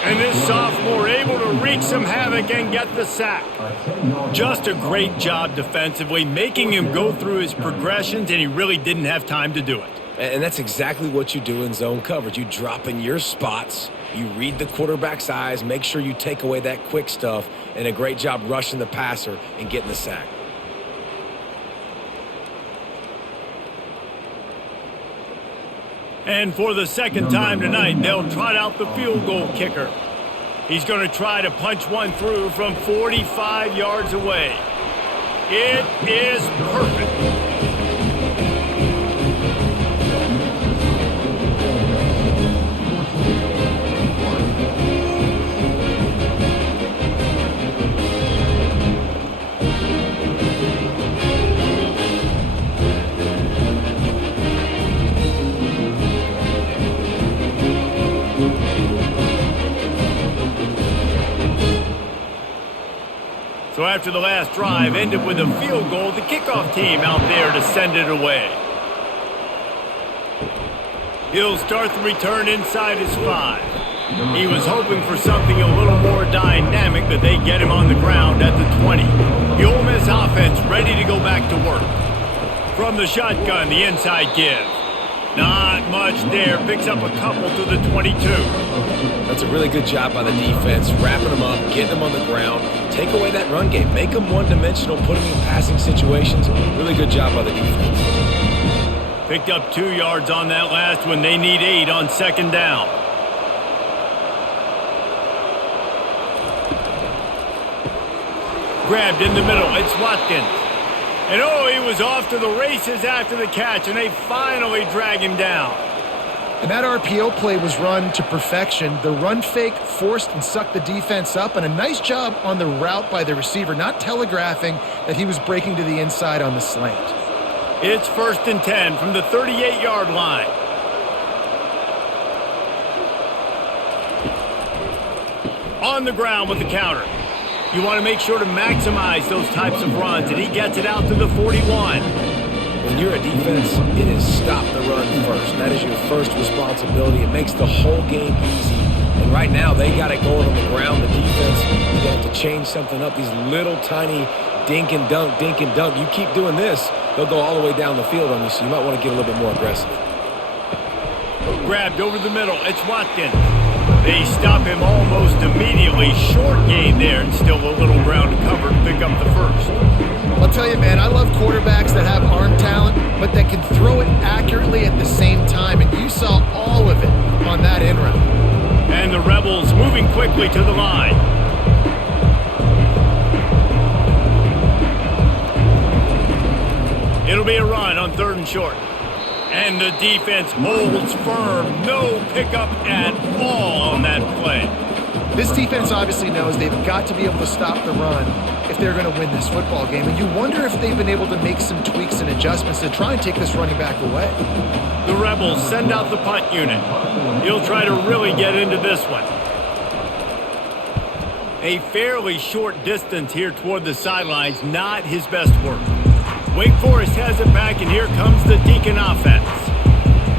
And this sophomore able to wreak some havoc and get the sack. Just a great job defensively, making him go through his progressions, and he really didn't have time to do it. And that's exactly what you do in zone coverage. You drop in your spots, You read the quarterback's eyes, make sure you take away that quick stuff, and a great job rushing the passer and getting the sack. And for the second time tonight, they'll trot out the field goal kicker. He's going to try to punch one through from 45 yards away. It is perfect. So after the last drive ended with a field goal, the kickoff team out there to send it away. He'll start the return inside his 5. He was hoping for something a little more dynamic, but they get him on the ground at the 20. The Ole Miss offense ready to go back to work. From the shotgun, the inside give. Not much there. Picks up a couple to the 22. That's a really good job by the defense, wrapping them up, getting them on the ground. Take away that run game. Make them one-dimensional, put them in passing situations. Really good job by the defense. Picked up 2 yards on that last one. They need 8 on second down. Grabbed in the middle. It's Watkins. And oh, he was off to the races after the catch, and they finally drag him down. And that RPO play was run to perfection. The run fake forced and sucked the defense up, and a nice job on the route by the receiver, not telegraphing that he was breaking to the inside on the slant. It's 1st and 10 from the 38-yard line. On the ground with the counter. You want to make sure to maximize those types of runs, and he gets it out to the 41. When you're a defense, it is stop the run first. That is your first responsibility. It makes the whole game easy. And right now, they got it going on the ground. The defense, you have to change something up. These little tiny dink and dunk, dink and dunk. You keep doing this, they'll go all the way down the field on you, so you might want to get a little bit more aggressive. Grabbed over the middle. It's Watkins. They stop him almost immediately. Short gain there, and still a little ground to cover to pick up the first. I'll tell you, man, I love quarterbacks that have arm talent, but that can throw it accurately at the same time, and you saw all of it on that in route. And the Rebels moving quickly to the line. It'll be a run on 3rd and short. And the defense holds firm. No pickup at all on that play. This defense obviously knows they've got to be able to stop the run if they're going to win this football game. And you wonder if they've been able to make some tweaks and adjustments to try and take this running back away. The Rebels send out the punt unit. He'll try to really get into this one. A fairly short distance here toward the sidelines, not his best work. Wake Forest has it back, and here comes the Deacon offense.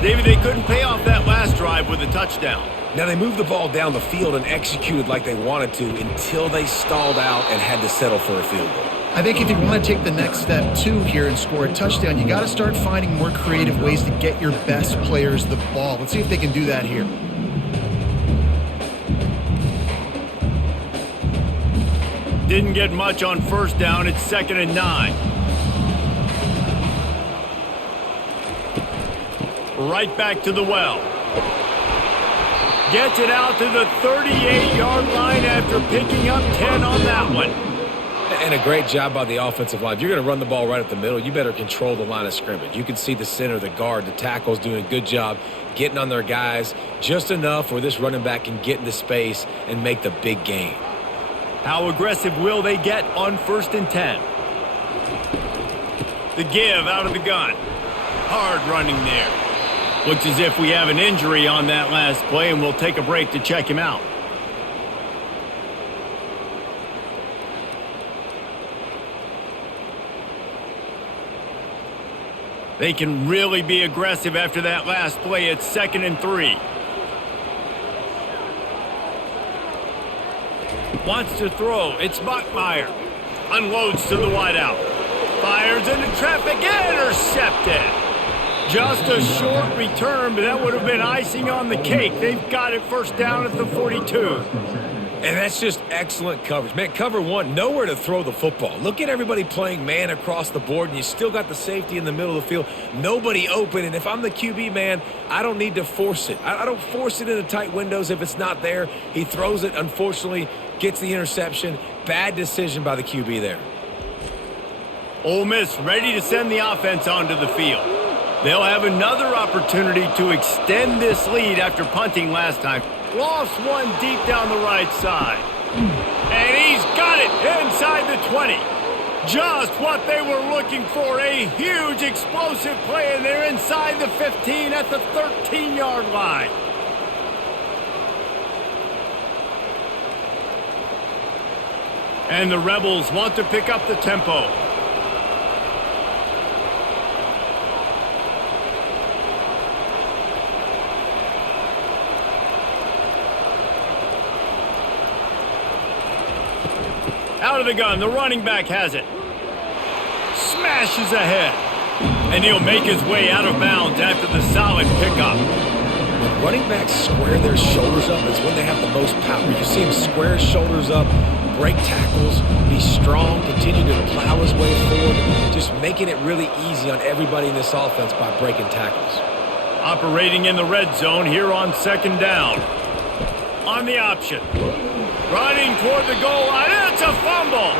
David, they couldn't pay off that last drive with a touchdown. Now, they moved the ball down the field and executed like they wanted to until they stalled out and had to settle for a field goal. I think if you want to take the next step, too, here and score a touchdown, you got to start finding more creative ways to get your best players the ball. Let's see if they can do that here. Didn't get much on 1st down. It's 2nd and 9. Right back to the well. Gets it out to the 38-yard line after picking up 10 on that one. And a great job by the offensive line. If you're going to run the ball right at the middle, you better control the line of scrimmage. You can see the center, the guard, the tackles doing a good job getting on their guys just enough where this running back can get into space and make the big gain. How aggressive will they get on 1st and 10? The give out of the gun. Hard running there. Looks as if we have an injury on that last play, and we'll take a break to check him out. They can really be aggressive after that last play. It's 2nd and 3. Wants to throw. It's Bachmeier. Unloads to the wideout. Fires into traffic. Intercepted. Just a short return, but that would have been icing on the cake. They've got it first down at the 42. And that's just excellent coverage. Man, cover one, nowhere to throw the football. Look at everybody playing man across the board, and you still got the safety in the middle of the field. Nobody open, and if I'm the QB, man, I don't need to force it. I don't force it into tight windows if it's not there. He throws it, unfortunately, gets the interception. Bad decision by the QB there. Ole Miss ready to send the offense onto the field. They'll have another opportunity to extend this lead after punting last time. Lost one deep down the right side. And he's got it inside the 20. Just what they were looking for. A huge explosive play, and they're inside the 15 at the 13-yard line. And the Rebels want to pick up the tempo. Out of the gun, the running back has it. Smashes ahead. And he'll make his way out of bounds after the solid pickup. When running backs square their shoulders up, it's when they have the most power. You see him square his shoulders up, break tackles, be strong, continue to plow his way forward, just making it really easy on everybody in this offense by breaking tackles. Operating in the red zone here on second down. On the option. Running toward the goal line. It's a fumble.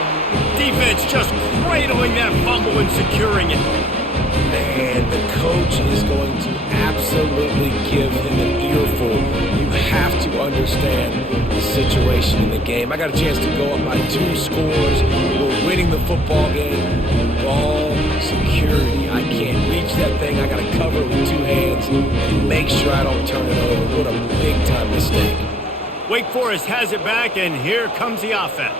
Defense just cradling that fumble and securing it. And the coach is going to absolutely give him an earful. You have to understand the situation in the game. I got a chance to go up by 2 scores. We're winning the football game. Ball security. I can't reach that thing. I got to cover it with 2 hands and make sure I don't turn it over. What a big-time mistake. Wake Forest has it back, and here comes the offense.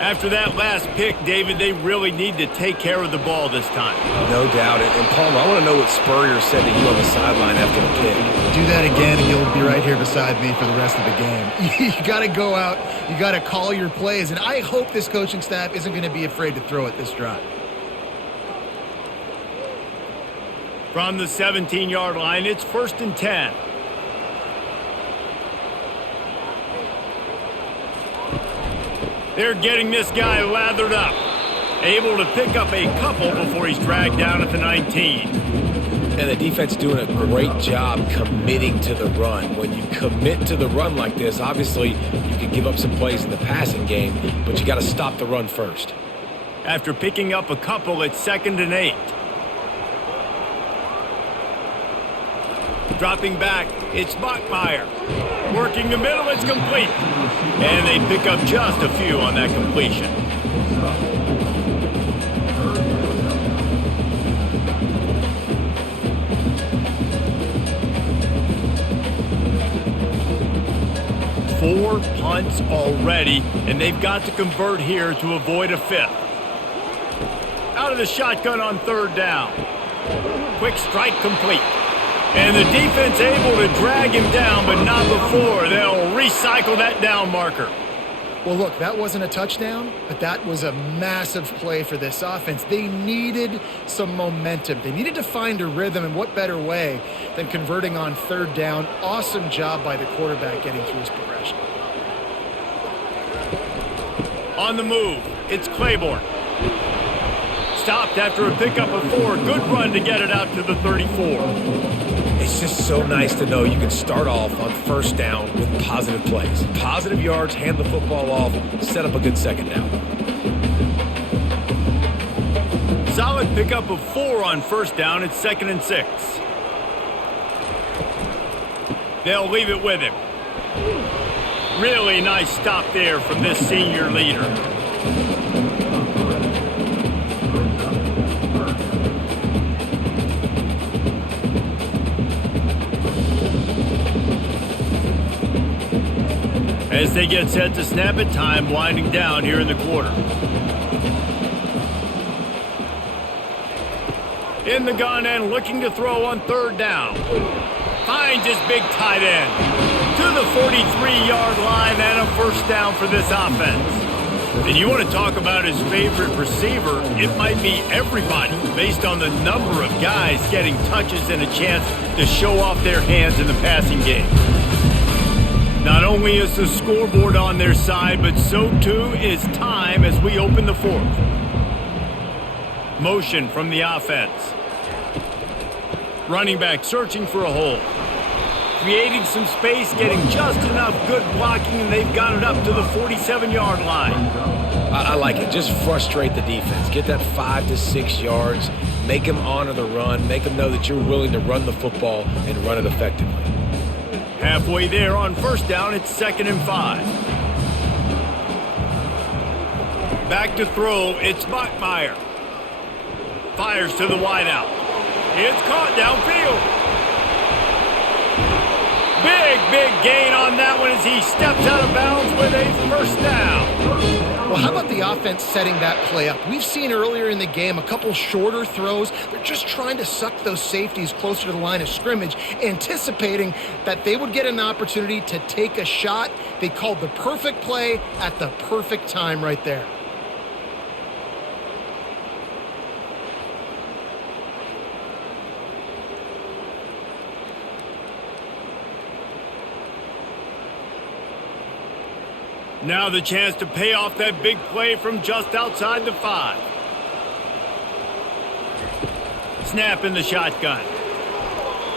After that last pick, David, they really need to take care of the ball this time. No doubt. And Palmer, I want to know what Spurrier said to you on the sideline after the pick. Do that again, and you'll be right here beside me for the rest of the game. You got to go out. You got to call your plays, and I hope this coaching staff isn't going to be afraid to throw it this drive. From the 17-yard line, it's 1st and 10. They're getting this guy lathered up. Able to pick up a couple before he's dragged down at the 19. And the defense doing a great job committing to the run. When you commit to the run like this, obviously you can give up some plays in the passing game, but you got to stop the run first. After picking up a couple, it's 2nd and 8. Dropping back, it's Bachmeier. Working the middle, it's complete. And they pick up just a few on that completion. Four punts already, and they've got to convert here to avoid a 5th. Out of the shotgun on 3rd down. Quick strike complete. And the defense able to drag him down, but not before. They'll recycle that down marker. Well, look, that wasn't a touchdown, but that was a massive play for this offense. They needed some momentum. They needed to find a rhythm, and what better way than converting on 3rd down. Awesome job by the quarterback getting through his progression. On the move, it's Claiborne. Stopped after a pickup of 4. Good run to get it out to the 34. It's just so nice to know you can start off on 1st down with positive plays. Positive yards, hand the football off, set up a good 2nd down. Solid pickup of 4 on 1st down. It's 2nd and 6. They'll leave it with him. Really nice stop there from this senior leader. As they get set to snap it, time winding down here in the quarter. In the gun and looking to throw on 3rd down. Finds his big tight end to the 43-yard line, and a 1st down for this offense. And you want to talk about his favorite receiver, it might be everybody based on the number of guys getting touches and a chance to show off their hands in the passing game. Not only is the scoreboard on their side, but so too is time as we open the fourth. Motion from the offense. Running back searching for a hole. Creating some space, getting just enough good blocking, and they've got it up to the 47-yard line. I like it. Just frustrate the defense. Get that 5 to 6 yards. Make them honor the run. Make them know that you're willing to run the football and run it effectively. Halfway there on first down, it's 2nd and 5. Back to throw, it's Bachmeier. Fires to the wideout. It's caught downfield. Big gain on that one as he steps out of bounds with a first down. Well, how about the offense setting that play up? We've seen earlier in the game a couple shorter throws. They're just trying to suck those safeties closer to the line of scrimmage, anticipating that they would get an opportunity to take a shot. They called the perfect play at the perfect time right there. Now the chance to pay off that big play from just outside the 5. Snap in the shotgun.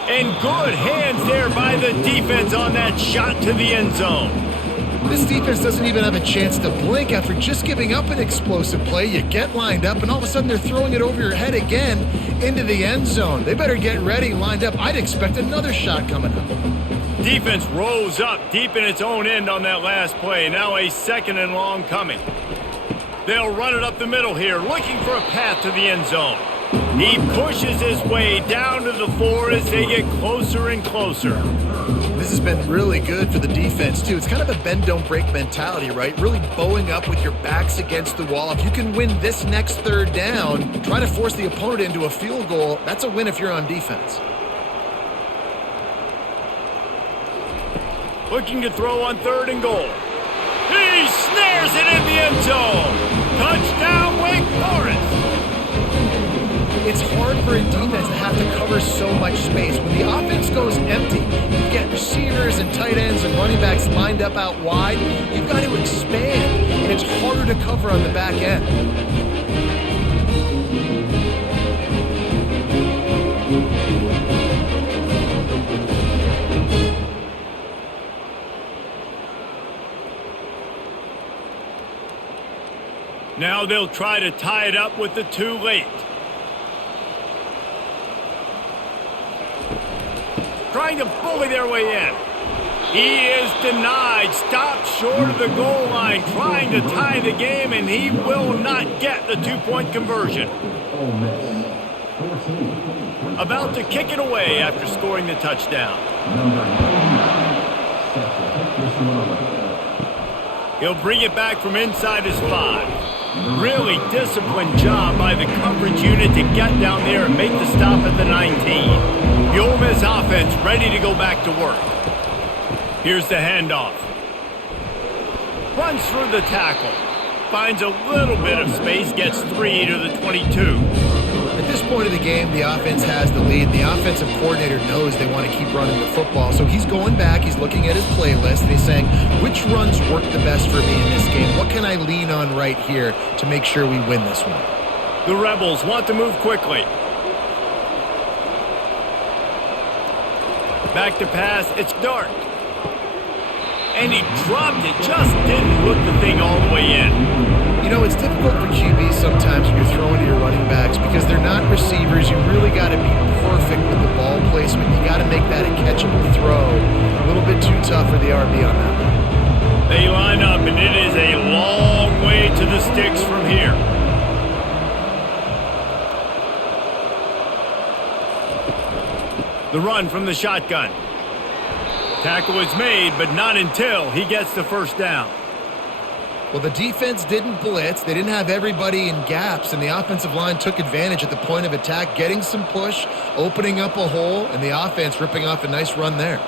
And good hands there by the defense on that shot to the end zone. This defense doesn't even have a chance to blink after just giving up an explosive play. You get lined up, and all of a sudden they're throwing it over your head again into the end zone. They better get ready, lined up. I'd expect another shot coming up. Defense rose up deep in its own end on that last play. Now a 2nd and long coming. They'll run it up the middle here, looking for a path to the end zone. He pushes his way down to the 4 as they get closer and closer. This has been really good for the defense, too. It's kind of a bend-don't-break mentality, right? Really bowing up with your backs against the wall. If you can win this next 3rd down, try to force the opponent into a field goal. That's a win if you're on defense. Looking to throw on 3rd and goal. He snares it in the end zone. Touchdown, Wake Forest. It's hard for a defense to have to cover so much space. When the offense goes empty, you get receivers and tight ends and running backs lined up out wide. You've got to expand, and it's harder to cover on the back end. Now they'll try to tie it up with the 2 late. Trying to bully their way in. He is denied, stopped short of the goal line, trying to tie the game, and he will not get the 2-point conversion. About to kick it away after scoring the touchdown. He'll bring it back from inside his 5. Really disciplined job by the coverage unit to get down there and make the stop at the 19. The Ole Miss offense ready to go back to work. Here's the handoff. Runs through the tackle. Finds a little bit of space, gets 3 to the 22. At this point of the game, the offense has the lead. The offensive coordinator knows they want to keep running the football. So he's going back, he's looking at his playlist, and he's saying, which runs work the best for me in this game? What can I lean on right here to make sure we win this one? The Rebels want to move quickly. Back to pass, it's Dark. And he dropped it, just didn't look the thing all the way in. You know, it's difficult for QBs sometimes when you're throwing to your running backs because they're not receivers. You really got to be perfect with the ball placement. You got to make that a catchable throw. A little bit too tough for the RB on that one. They line up, and it is a long way to the sticks from here. The run from the shotgun. Tackle is made, but not until he gets the first down. Well, the defense didn't blitz. They didn't have everybody in gaps, and the offensive line took advantage at the point of attack, getting some push, opening up a hole, and the offense ripping off a nice run there.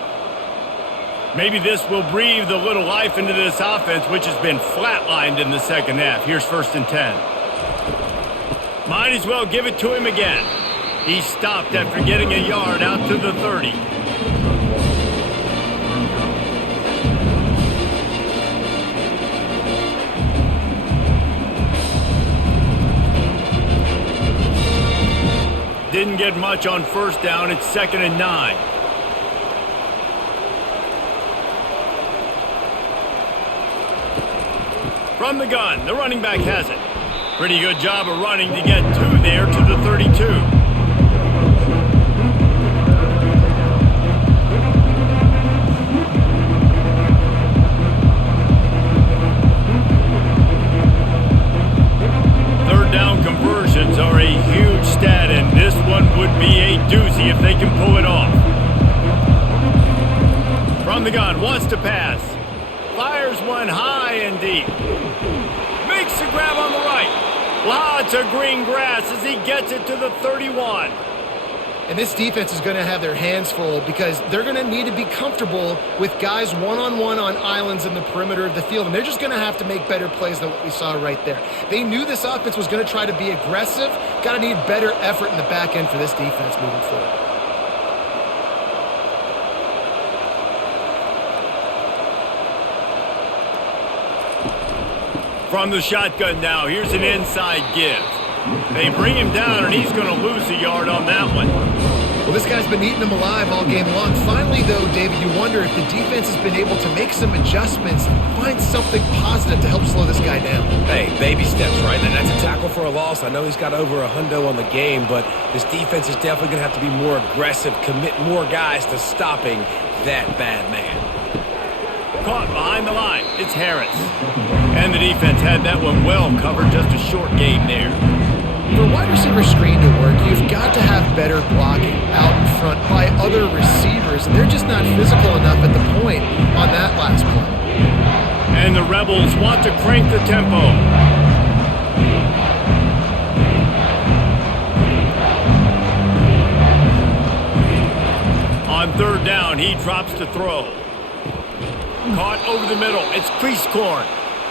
Maybe this will breathe a little life into this offense, which has been flatlined in the second half. Here's 1st and 10. Might as well give it to him again. He stopped after getting a yard out to the 30. Didn't get much on 1st down. It's 2nd and 9. From the gun, the running back has it. Pretty good job of running to get 2 there to the 32. Third down conversions are a huge stat, and this one would be a doozy if they can pull it off. From the gun, wants to pass. Fires one high and deep. Makes the grab on the right. Lots of green grass as he gets it to the 31. And this defense is going to have their hands full because they're going to need to be comfortable with guys one-on-one on islands in the perimeter of the field. And they're just going to have to make better plays than what we saw right there. They knew this offense was going to try to be aggressive. Got to need better effort in the back end for this defense moving forward. From the shotgun now, here's an inside give. They bring him down, and he's going to lose a yard on that one. Well, this guy's been eating them alive all game long. Finally, though, David, you wonder if the defense has been able to make some adjustments, find something positive to help slow this guy down. Hey, baby steps, right? And that's a tackle for a loss. I know he's got over $100 on the game, but this defense is definitely going to have to be more aggressive, commit more guys to stopping that bad man. Caught behind the line. It's Harris. And the defense had that one well covered. Just a short game there. For a wide receiver screen to work, you've got to have better blocking out in front by other receivers. And they're just not physical enough at the point on that last play. And the Rebels want to crank the tempo. On 3rd down, he drops to throw. Caught over the middle. It's Creasecorn.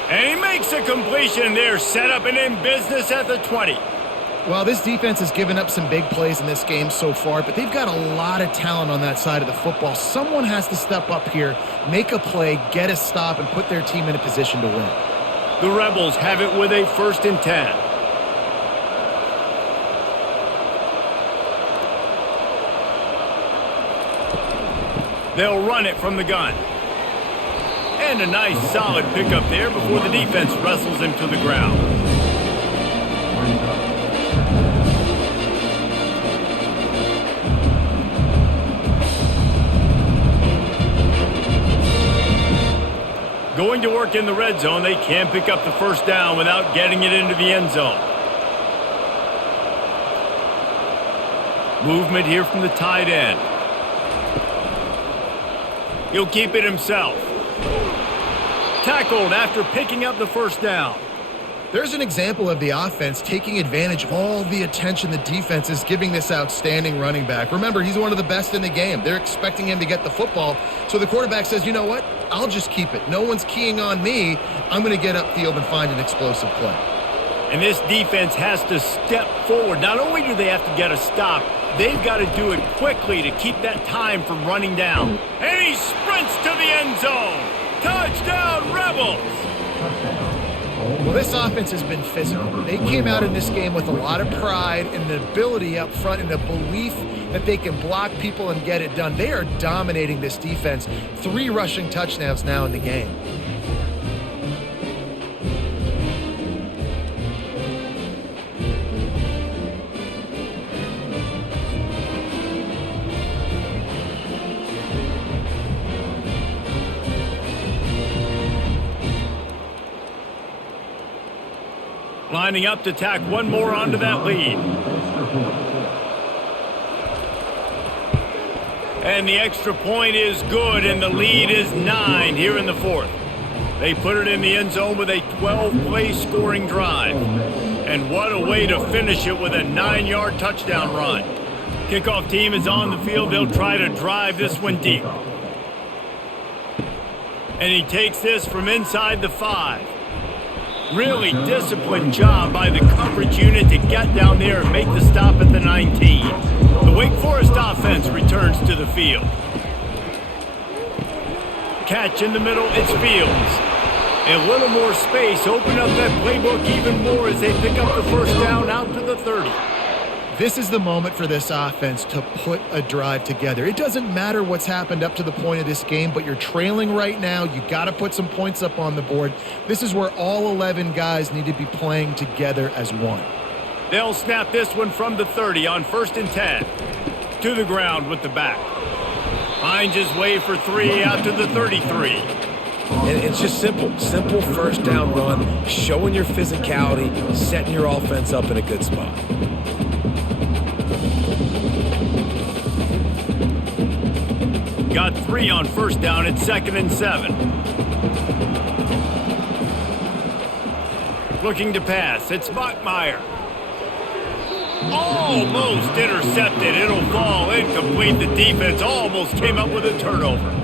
And he makes a completion there. Set up and in business at the 20. Well, this defense has given up some big plays in this game so far, but they've got a lot of talent on that side of the football. Someone has to step up here, make a play, get a stop, and put their team in a position to win. The Rebels have it with a 1st and 10. They'll run it from the gun. And a nice solid pickup there before the defense wrestles him to the ground. Going to work in the red zone, they can pick up the 1st down without getting it into the end zone. Movement here from the tight end. He'll keep it himself. Tackled after picking up the 1st down. There's an example of the offense taking advantage of all the attention the defense is giving this outstanding running back. Remember, he's one of the best in the game. They're expecting him to get the football. So the quarterback says, you know what? I'll just keep it. No one's keying on me. I'm going to get upfield and find an explosive play. And this defense has to step forward. Not only do they have to get a stop, they've got to do it quickly to keep that time from running down. And he sprints to the end zone. Touchdown, Rebels! Well, this offense has been physical. They came out in this game with a lot of pride and the ability up front and the belief that they can block people and get it done. They are dominating this defense. 3 rushing touchdowns now in the game. Lining up to tack one more onto that lead. And the extra point is good, and the lead is 9 here in the 4th. They put it in the end zone with a 12-play scoring drive. And what a way to finish it with a 9-yard touchdown run. Kickoff team is on the field. They'll try to drive this one deep. And he takes this from inside the 5. Really disciplined job by the coverage unit to get down there and make the stop at the 19. The Wake Forest offense returns to the field. Catch in the middle, it's Fields. A little more space, open up that playbook even more as they pick up the first down out to the 30. This is the moment for this offense to put a drive together. It doesn't matter what's happened up to the point of this game, but you're trailing right now. You got to put some points up on the board. This is where all 11 guys need to be playing together as one. They'll snap this one from the 30 on 1st and 10. To the ground with the back. Finds his way for 3 out to the 33. And it's just simple first down run, showing your physicality, setting your offense up in a good spot. Got 3 on 1st down at 2nd and 7. Looking to pass, it's Bachmeier. Almost intercepted, it'll fall incomplete. The defense almost came up with a turnover.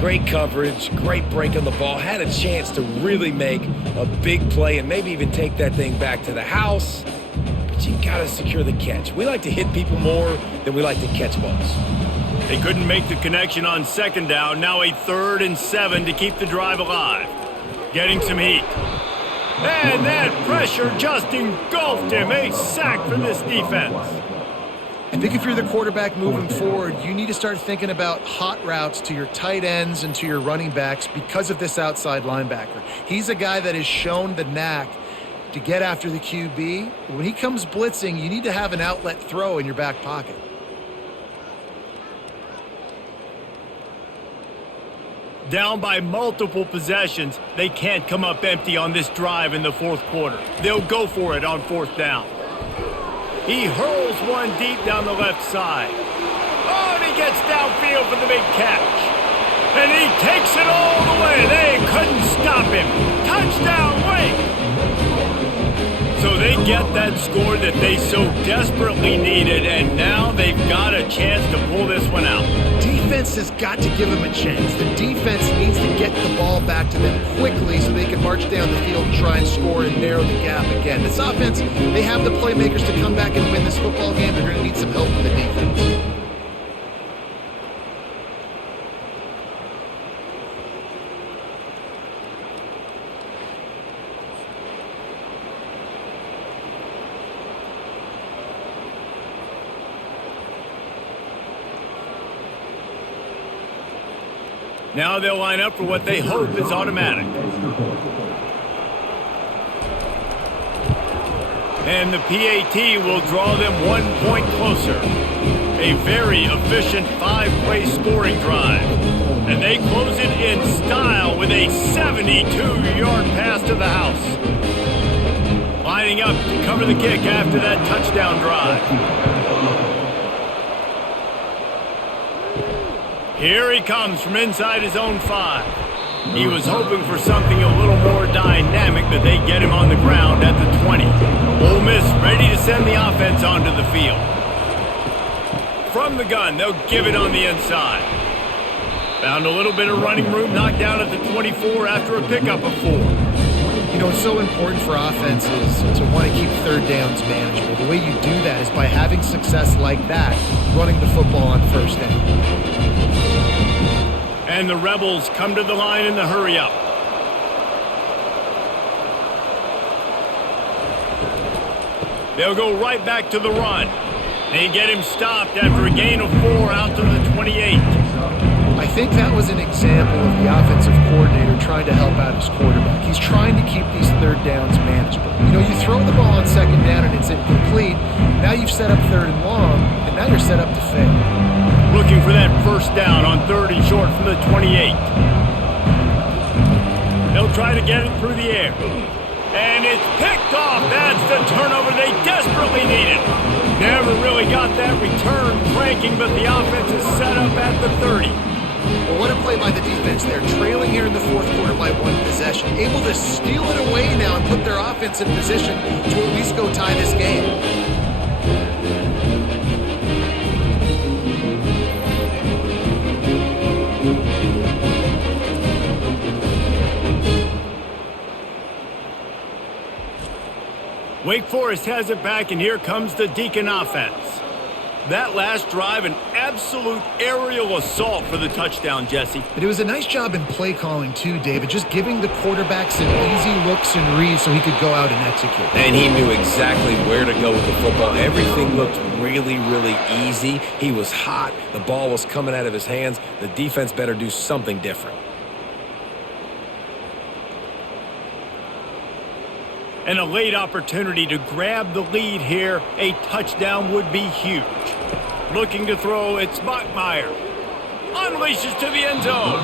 Great coverage, great break on the ball. Had a chance to really make a big play and maybe even take that thing back to the house. But you got to secure the catch. We like to hit people more than we like to catch balls. They couldn't make the connection on 2nd down. Now a 3rd and 7 to keep the drive alive. Getting some heat. And that pressure just engulfed him. A sack from this defense. I think if you're the quarterback moving forward, you need to start thinking about hot routes to your tight ends and to your running backs because of this outside linebacker. He's a guy that has shown the knack to get after the QB. When he comes blitzing, you need to have an outlet throw in your back pocket. Down by multiple possessions, they can't come up empty on this drive in the 4th quarter. They'll go for it on 4th down. He hurls one deep down the left side. Oh, and he gets downfield for the big catch. And he takes it all the way. They couldn't stop him. Touchdown, Wake! So they get that score that they so desperately needed, and now they've got a chance to pull this one out. Defense has got to give them a chance. The defense needs to get the ball back to them quickly so they can march down the field and try and score and narrow the gap again. This offense, they have the playmakers to come back and win this football game. They're going to need some help from the defense. Now they'll line up for what they hope is automatic. And the PAT will draw them 1 point closer. A very efficient 5-play scoring drive. And they close it in style with a 72-yard pass to the house. Lining up to cover the kick after that touchdown drive. Here he comes from inside his own 5. He was hoping for something a little more dynamic, but they get him on the ground at the 20. Ole Miss ready to send the offense onto the field. From the gun, they'll give it on the inside. Found a little bit of running room, knocked down at the 24 after a pickup of 4. You know, it's so important for offenses to want to keep 3rd downs manageable. The way you do that is by having success like that, running the football on 1st down. And the Rebels come to the line in the hurry-up. They'll go right back to the run. They get him stopped after a gain of 4 out to the 28. I think that was an example of the offensive coordinator trying to help out his quarterback. He's trying to keep these 3rd downs manageable. You know, you throw the ball on 2nd down and it's incomplete. Now you've set up 3rd and long, and now you're set up to fail. Looking for that 1st down on 3rd and short from the 28. They'll try to get it through the air. And it's picked off. That's the turnover they desperately needed. Never really got that return cranking, but the offense is set up at the 30. Well, what a play by the defense. They're trailing here in the 4th quarter by 1 possession. Able to steal it away now and put their offense in position to at least go tie this game. Wake Forest has it back, and here comes the Deacon offense. That last drive, an absolute aerial assault for the touchdown, Jesse. But it was a nice job in play calling too, David, just giving the quarterback some easy looks and reads so he could go out and execute. And he knew exactly where to go with the football. Everything looked really, really easy. He was hot. The ball was coming out of his hands. The defense better do something different. And a late opportunity to grab the lead here. A touchdown would be huge. Looking to throw, it's Bachmeyer. Unleashes to the end zone.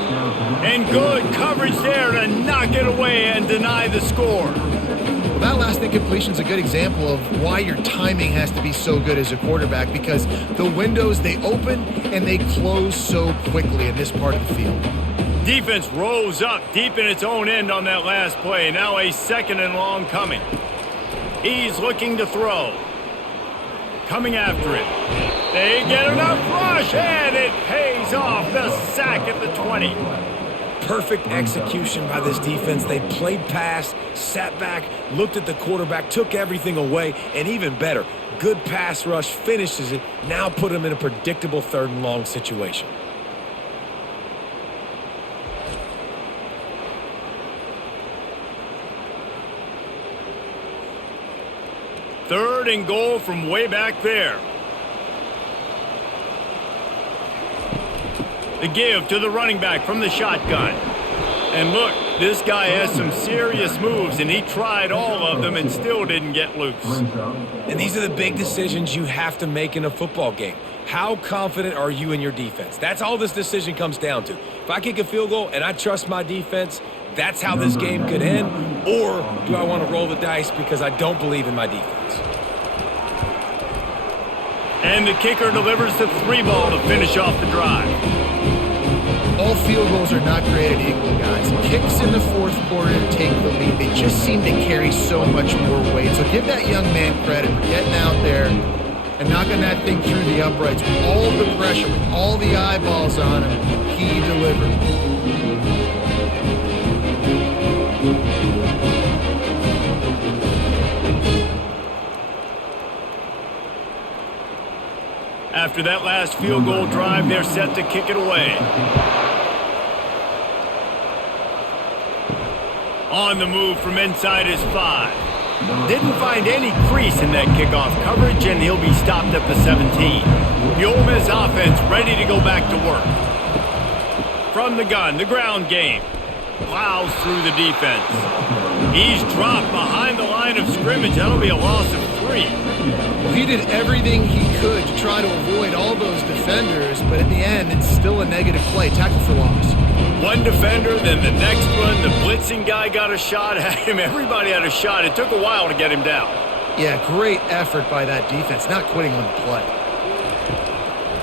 And good coverage there to knock it away and deny the score. Well, that last incompletion is a good example of why your timing has to be so good as a quarterback, because the windows, they open and they close so quickly in this part of the field. Defense rose up deep in its own end on that last play. Now a 2nd and long coming. He's looking to throw. Coming after it. They get enough rush, and it pays off. The sack at the 20. Perfect execution by this defense. They played pass, sat back, looked at the quarterback, took everything away, and even better, good pass rush, finishes it, now put him in a predictable 3rd and long situation. Third and goal from way back there. The give to the running back from the shotgun. And look, this guy has some serious moves, and he tried all of them and still didn't get loose. And these are the big decisions you have to make in a football game. How confident are you in your defense? That's all this decision comes down to. If I kick a field goal and I trust my defense, that's how this game could end. Or do I want to roll the dice because I don't believe in my defense? And the kicker delivers the 3-ball to finish off the drive. All field goals are not created equal, guys. Kicks in the 4th quarter to take the lead, they just seem to carry so much more weight. So give that young man credit for getting out there and knocking that thing through the uprights with all the pressure, with all the eyeballs on him. He delivered. After that last field goal drive, they're set to kick it away. On the move from inside his 5. Didn't find any crease in that kickoff coverage, and he'll be stopped at the 17. The Ole Miss offense ready to go back to work. From the gun, the ground game. Plows through the defense. He's dropped behind the line of scrimmage. That'll be a loss of 3. Well, he did everything he could to try to avoid all those defenders, but at the end, it's still a negative play. Tackle for loss. One defender, then the next one. The blitzing guy got a shot at him. Everybody had a shot. It took a while to get him down. Yeah, great effort by that defense, not quitting on the play.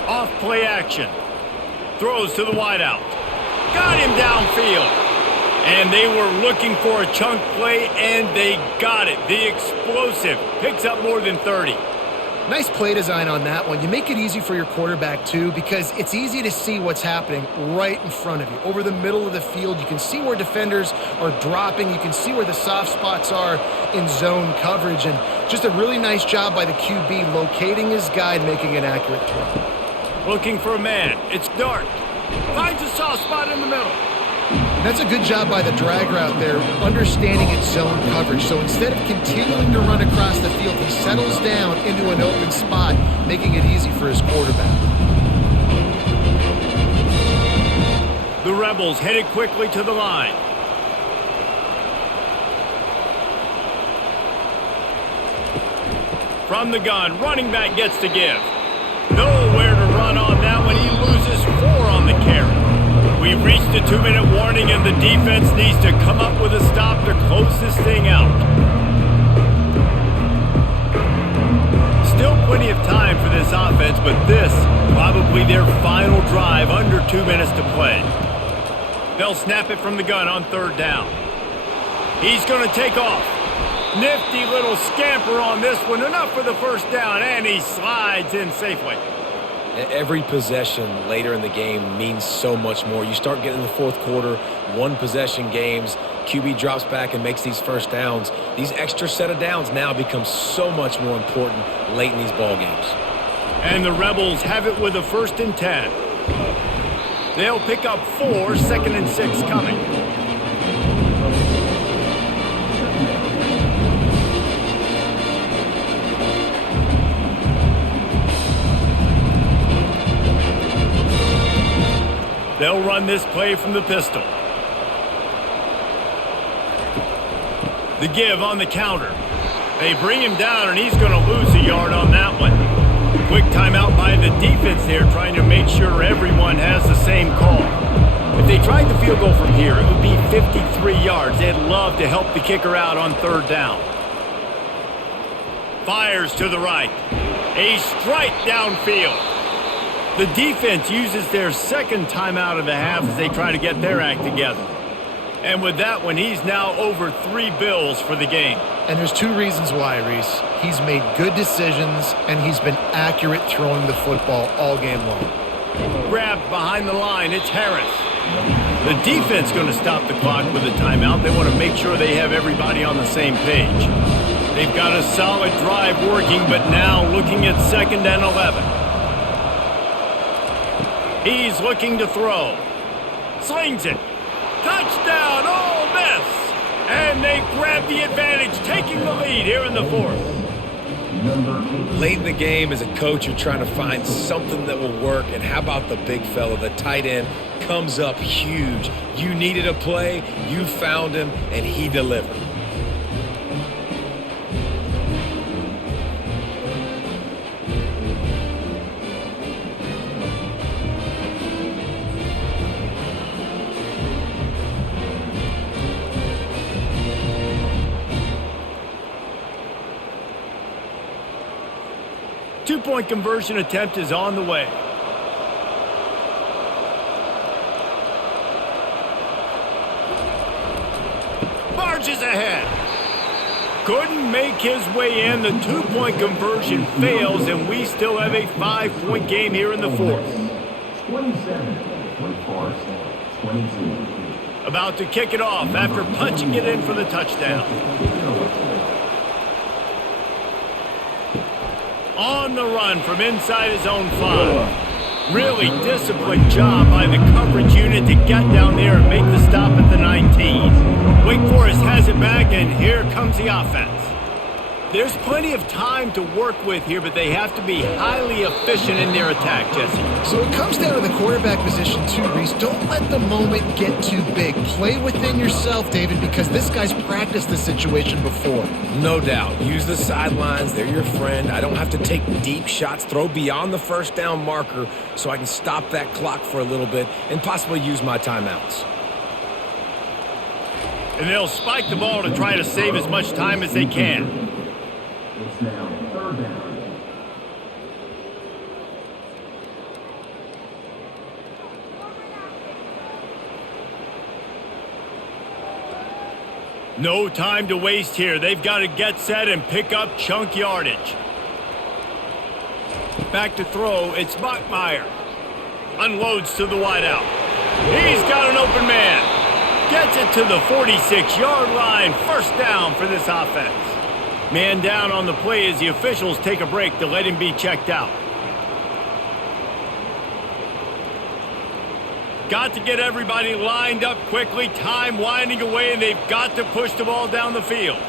Off play action. Throws to the wideout. Got him downfield. And they were looking for a chunk play, and they got it. The explosive picks up more than 30. Nice play design on that one. You make it easy for your quarterback, too, because it's easy to see what's happening right in front of you. Over the middle of the field, you can see where defenders are dropping. You can see where the soft spots are in zone coverage. And just a really nice job by the QB locating his guy and making an accurate throw. Looking for a man. It's Dart. Finds a soft spot in the middle. That's a good job by the drag route there, understanding its zone coverage. So instead of continuing to run across the field, he settles down into an open spot, making it easy for his quarterback. The Rebels headed quickly to the line. From the gun, running back gets to give. Nowhere to run on that one. He loses 4 on the carry. We've reached the 2-minute warning, and the defense needs to come up with a stop to close this thing out. Still plenty of time for this offense, but this probably their final drive, under 2 minutes to play. They'll snap it from the gun on 3rd down. He's going to take off. Nifty little scamper on this one. Enough for the 1st down, and he slides in safely. Every possession later in the game means so much more. You start getting in the 4th quarter, 1-possession games, QB drops back and makes these first downs, these extra set of downs now become so much more important late in these ball games. And the Rebels have it with a 1st and 10. They'll pick up 4, 2nd and 6 coming. They'll run this play from the pistol. The give on the counter. They bring him down, and he's going to lose a yard on that one. Quick timeout by the defense there, trying to make sure everyone has the same call. If they tried the field goal from here, it would be 53 yards. They'd love to help the kicker out on 3rd down. Fires to the right. A strike downfield. The defense uses their 2nd timeout of the half as they try to get their act together. And with that one, he's now over 3 bills for the game. And there's 2 reasons why, Reese. He's made good decisions, and he's been accurate throwing the football all game long. Grabbed behind the line, it's Harris. The defense going to stop the clock with a timeout. They want to make sure they have everybody on the same page. They've got a solid drive working, but now looking at 2nd and 11. He's looking to throw. Slings it. Touchdown, Ole Miss! And they grab the advantage, taking the lead here in the 4th. Late in the game, as a coach, you're trying to find something that will work. And how about the big fella, the tight end, comes up huge. You needed a play, you found him, and he delivered. Two-point conversion attempt is on the way. Barges ahead. Couldn't make his way in. The 2-point conversion fails, and we still have a 5-point game here in the 4th. 27-24-22. About to kick it off after punching it in for the touchdown. On the run from inside his own 5. Really disciplined job by the coverage unit to get down there and make the stop at the 19. Wake Forest has it back, and here comes the offense. There's plenty of time to work with here, but they have to be highly efficient in their attack, Jesse. So it comes down to the quarterback position too, Reese. Don't let the moment get too big. Play within yourself, David, because this guy's practiced this situation before. No doubt. Use the sidelines. They're your friend. I don't have to take deep shots. Throw beyond the 1st down marker so I can stop that clock for a little bit and possibly use my timeouts. And they'll spike the ball to try to save as much time as they can. It's now 3rd down. No time to waste here. They've got to get set and pick up chunk yardage. Back to throw. It's Bachmeier. Unloads to the wideout. He's got an open man. Gets it to the 46-yard line. 1st down for this offense. Man down on the play as the officials take a break to let him be checked out. Got to get everybody lined up quickly. Time winding away, and they've got to push the ball down the field.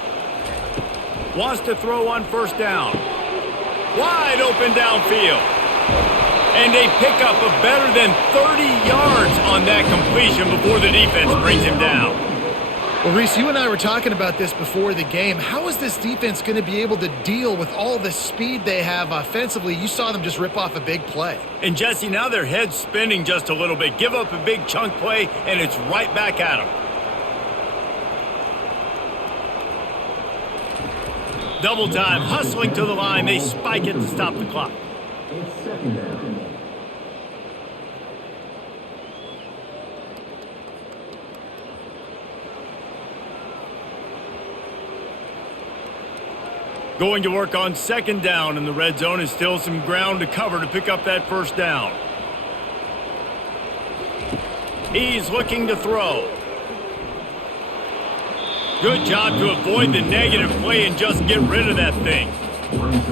Wants to throw on 1st down. Wide open downfield. And they pick up a better than 30 yards on that completion before the defense brings him down. Well, Reese, you and I were talking about this before the game. How is this defense going to be able to deal with all the speed they have offensively? You saw them just rip off a big play. And, Jesse, now their head's spinning just a little bit. Give up a big chunk play, and it's right back at them. Double time, hustling to the line. They spike it to stop the clock. It's 2nd down. Going to work on 2nd down in the red zone, and still some ground to cover to pick up that 1st down. He's looking to throw. Good job to avoid the negative play and just get rid of that thing.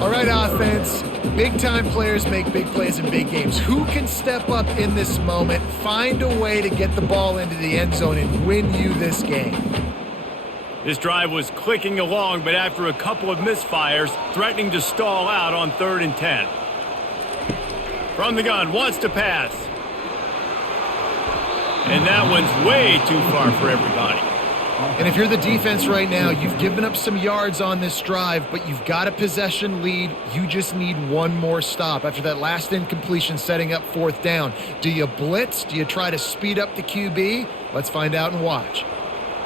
All right, offense. Big-time players make big plays in big games. Who can step up in this moment, find a way to get the ball into the end zone and win you this game? This drive was clicking along, but after a couple of misfires, threatening to stall out on 3rd and 10. From the gun, wants to pass. And that one's way too far for everybody. And if you're the defense right now, you've given up some yards on this drive, but you've got a possession lead. You just need one more stop after that last incompletion setting up 4th down. Do you blitz? Do you try to speed up the QB? Let's find out and watch.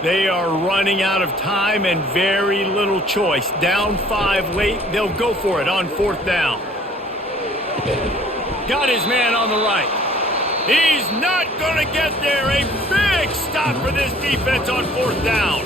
They are running out of time and very little choice. Down 5 late, they'll go for it on 4th down. Got his man on the right. He's not going to get there. A big stop for this defense on 4th down.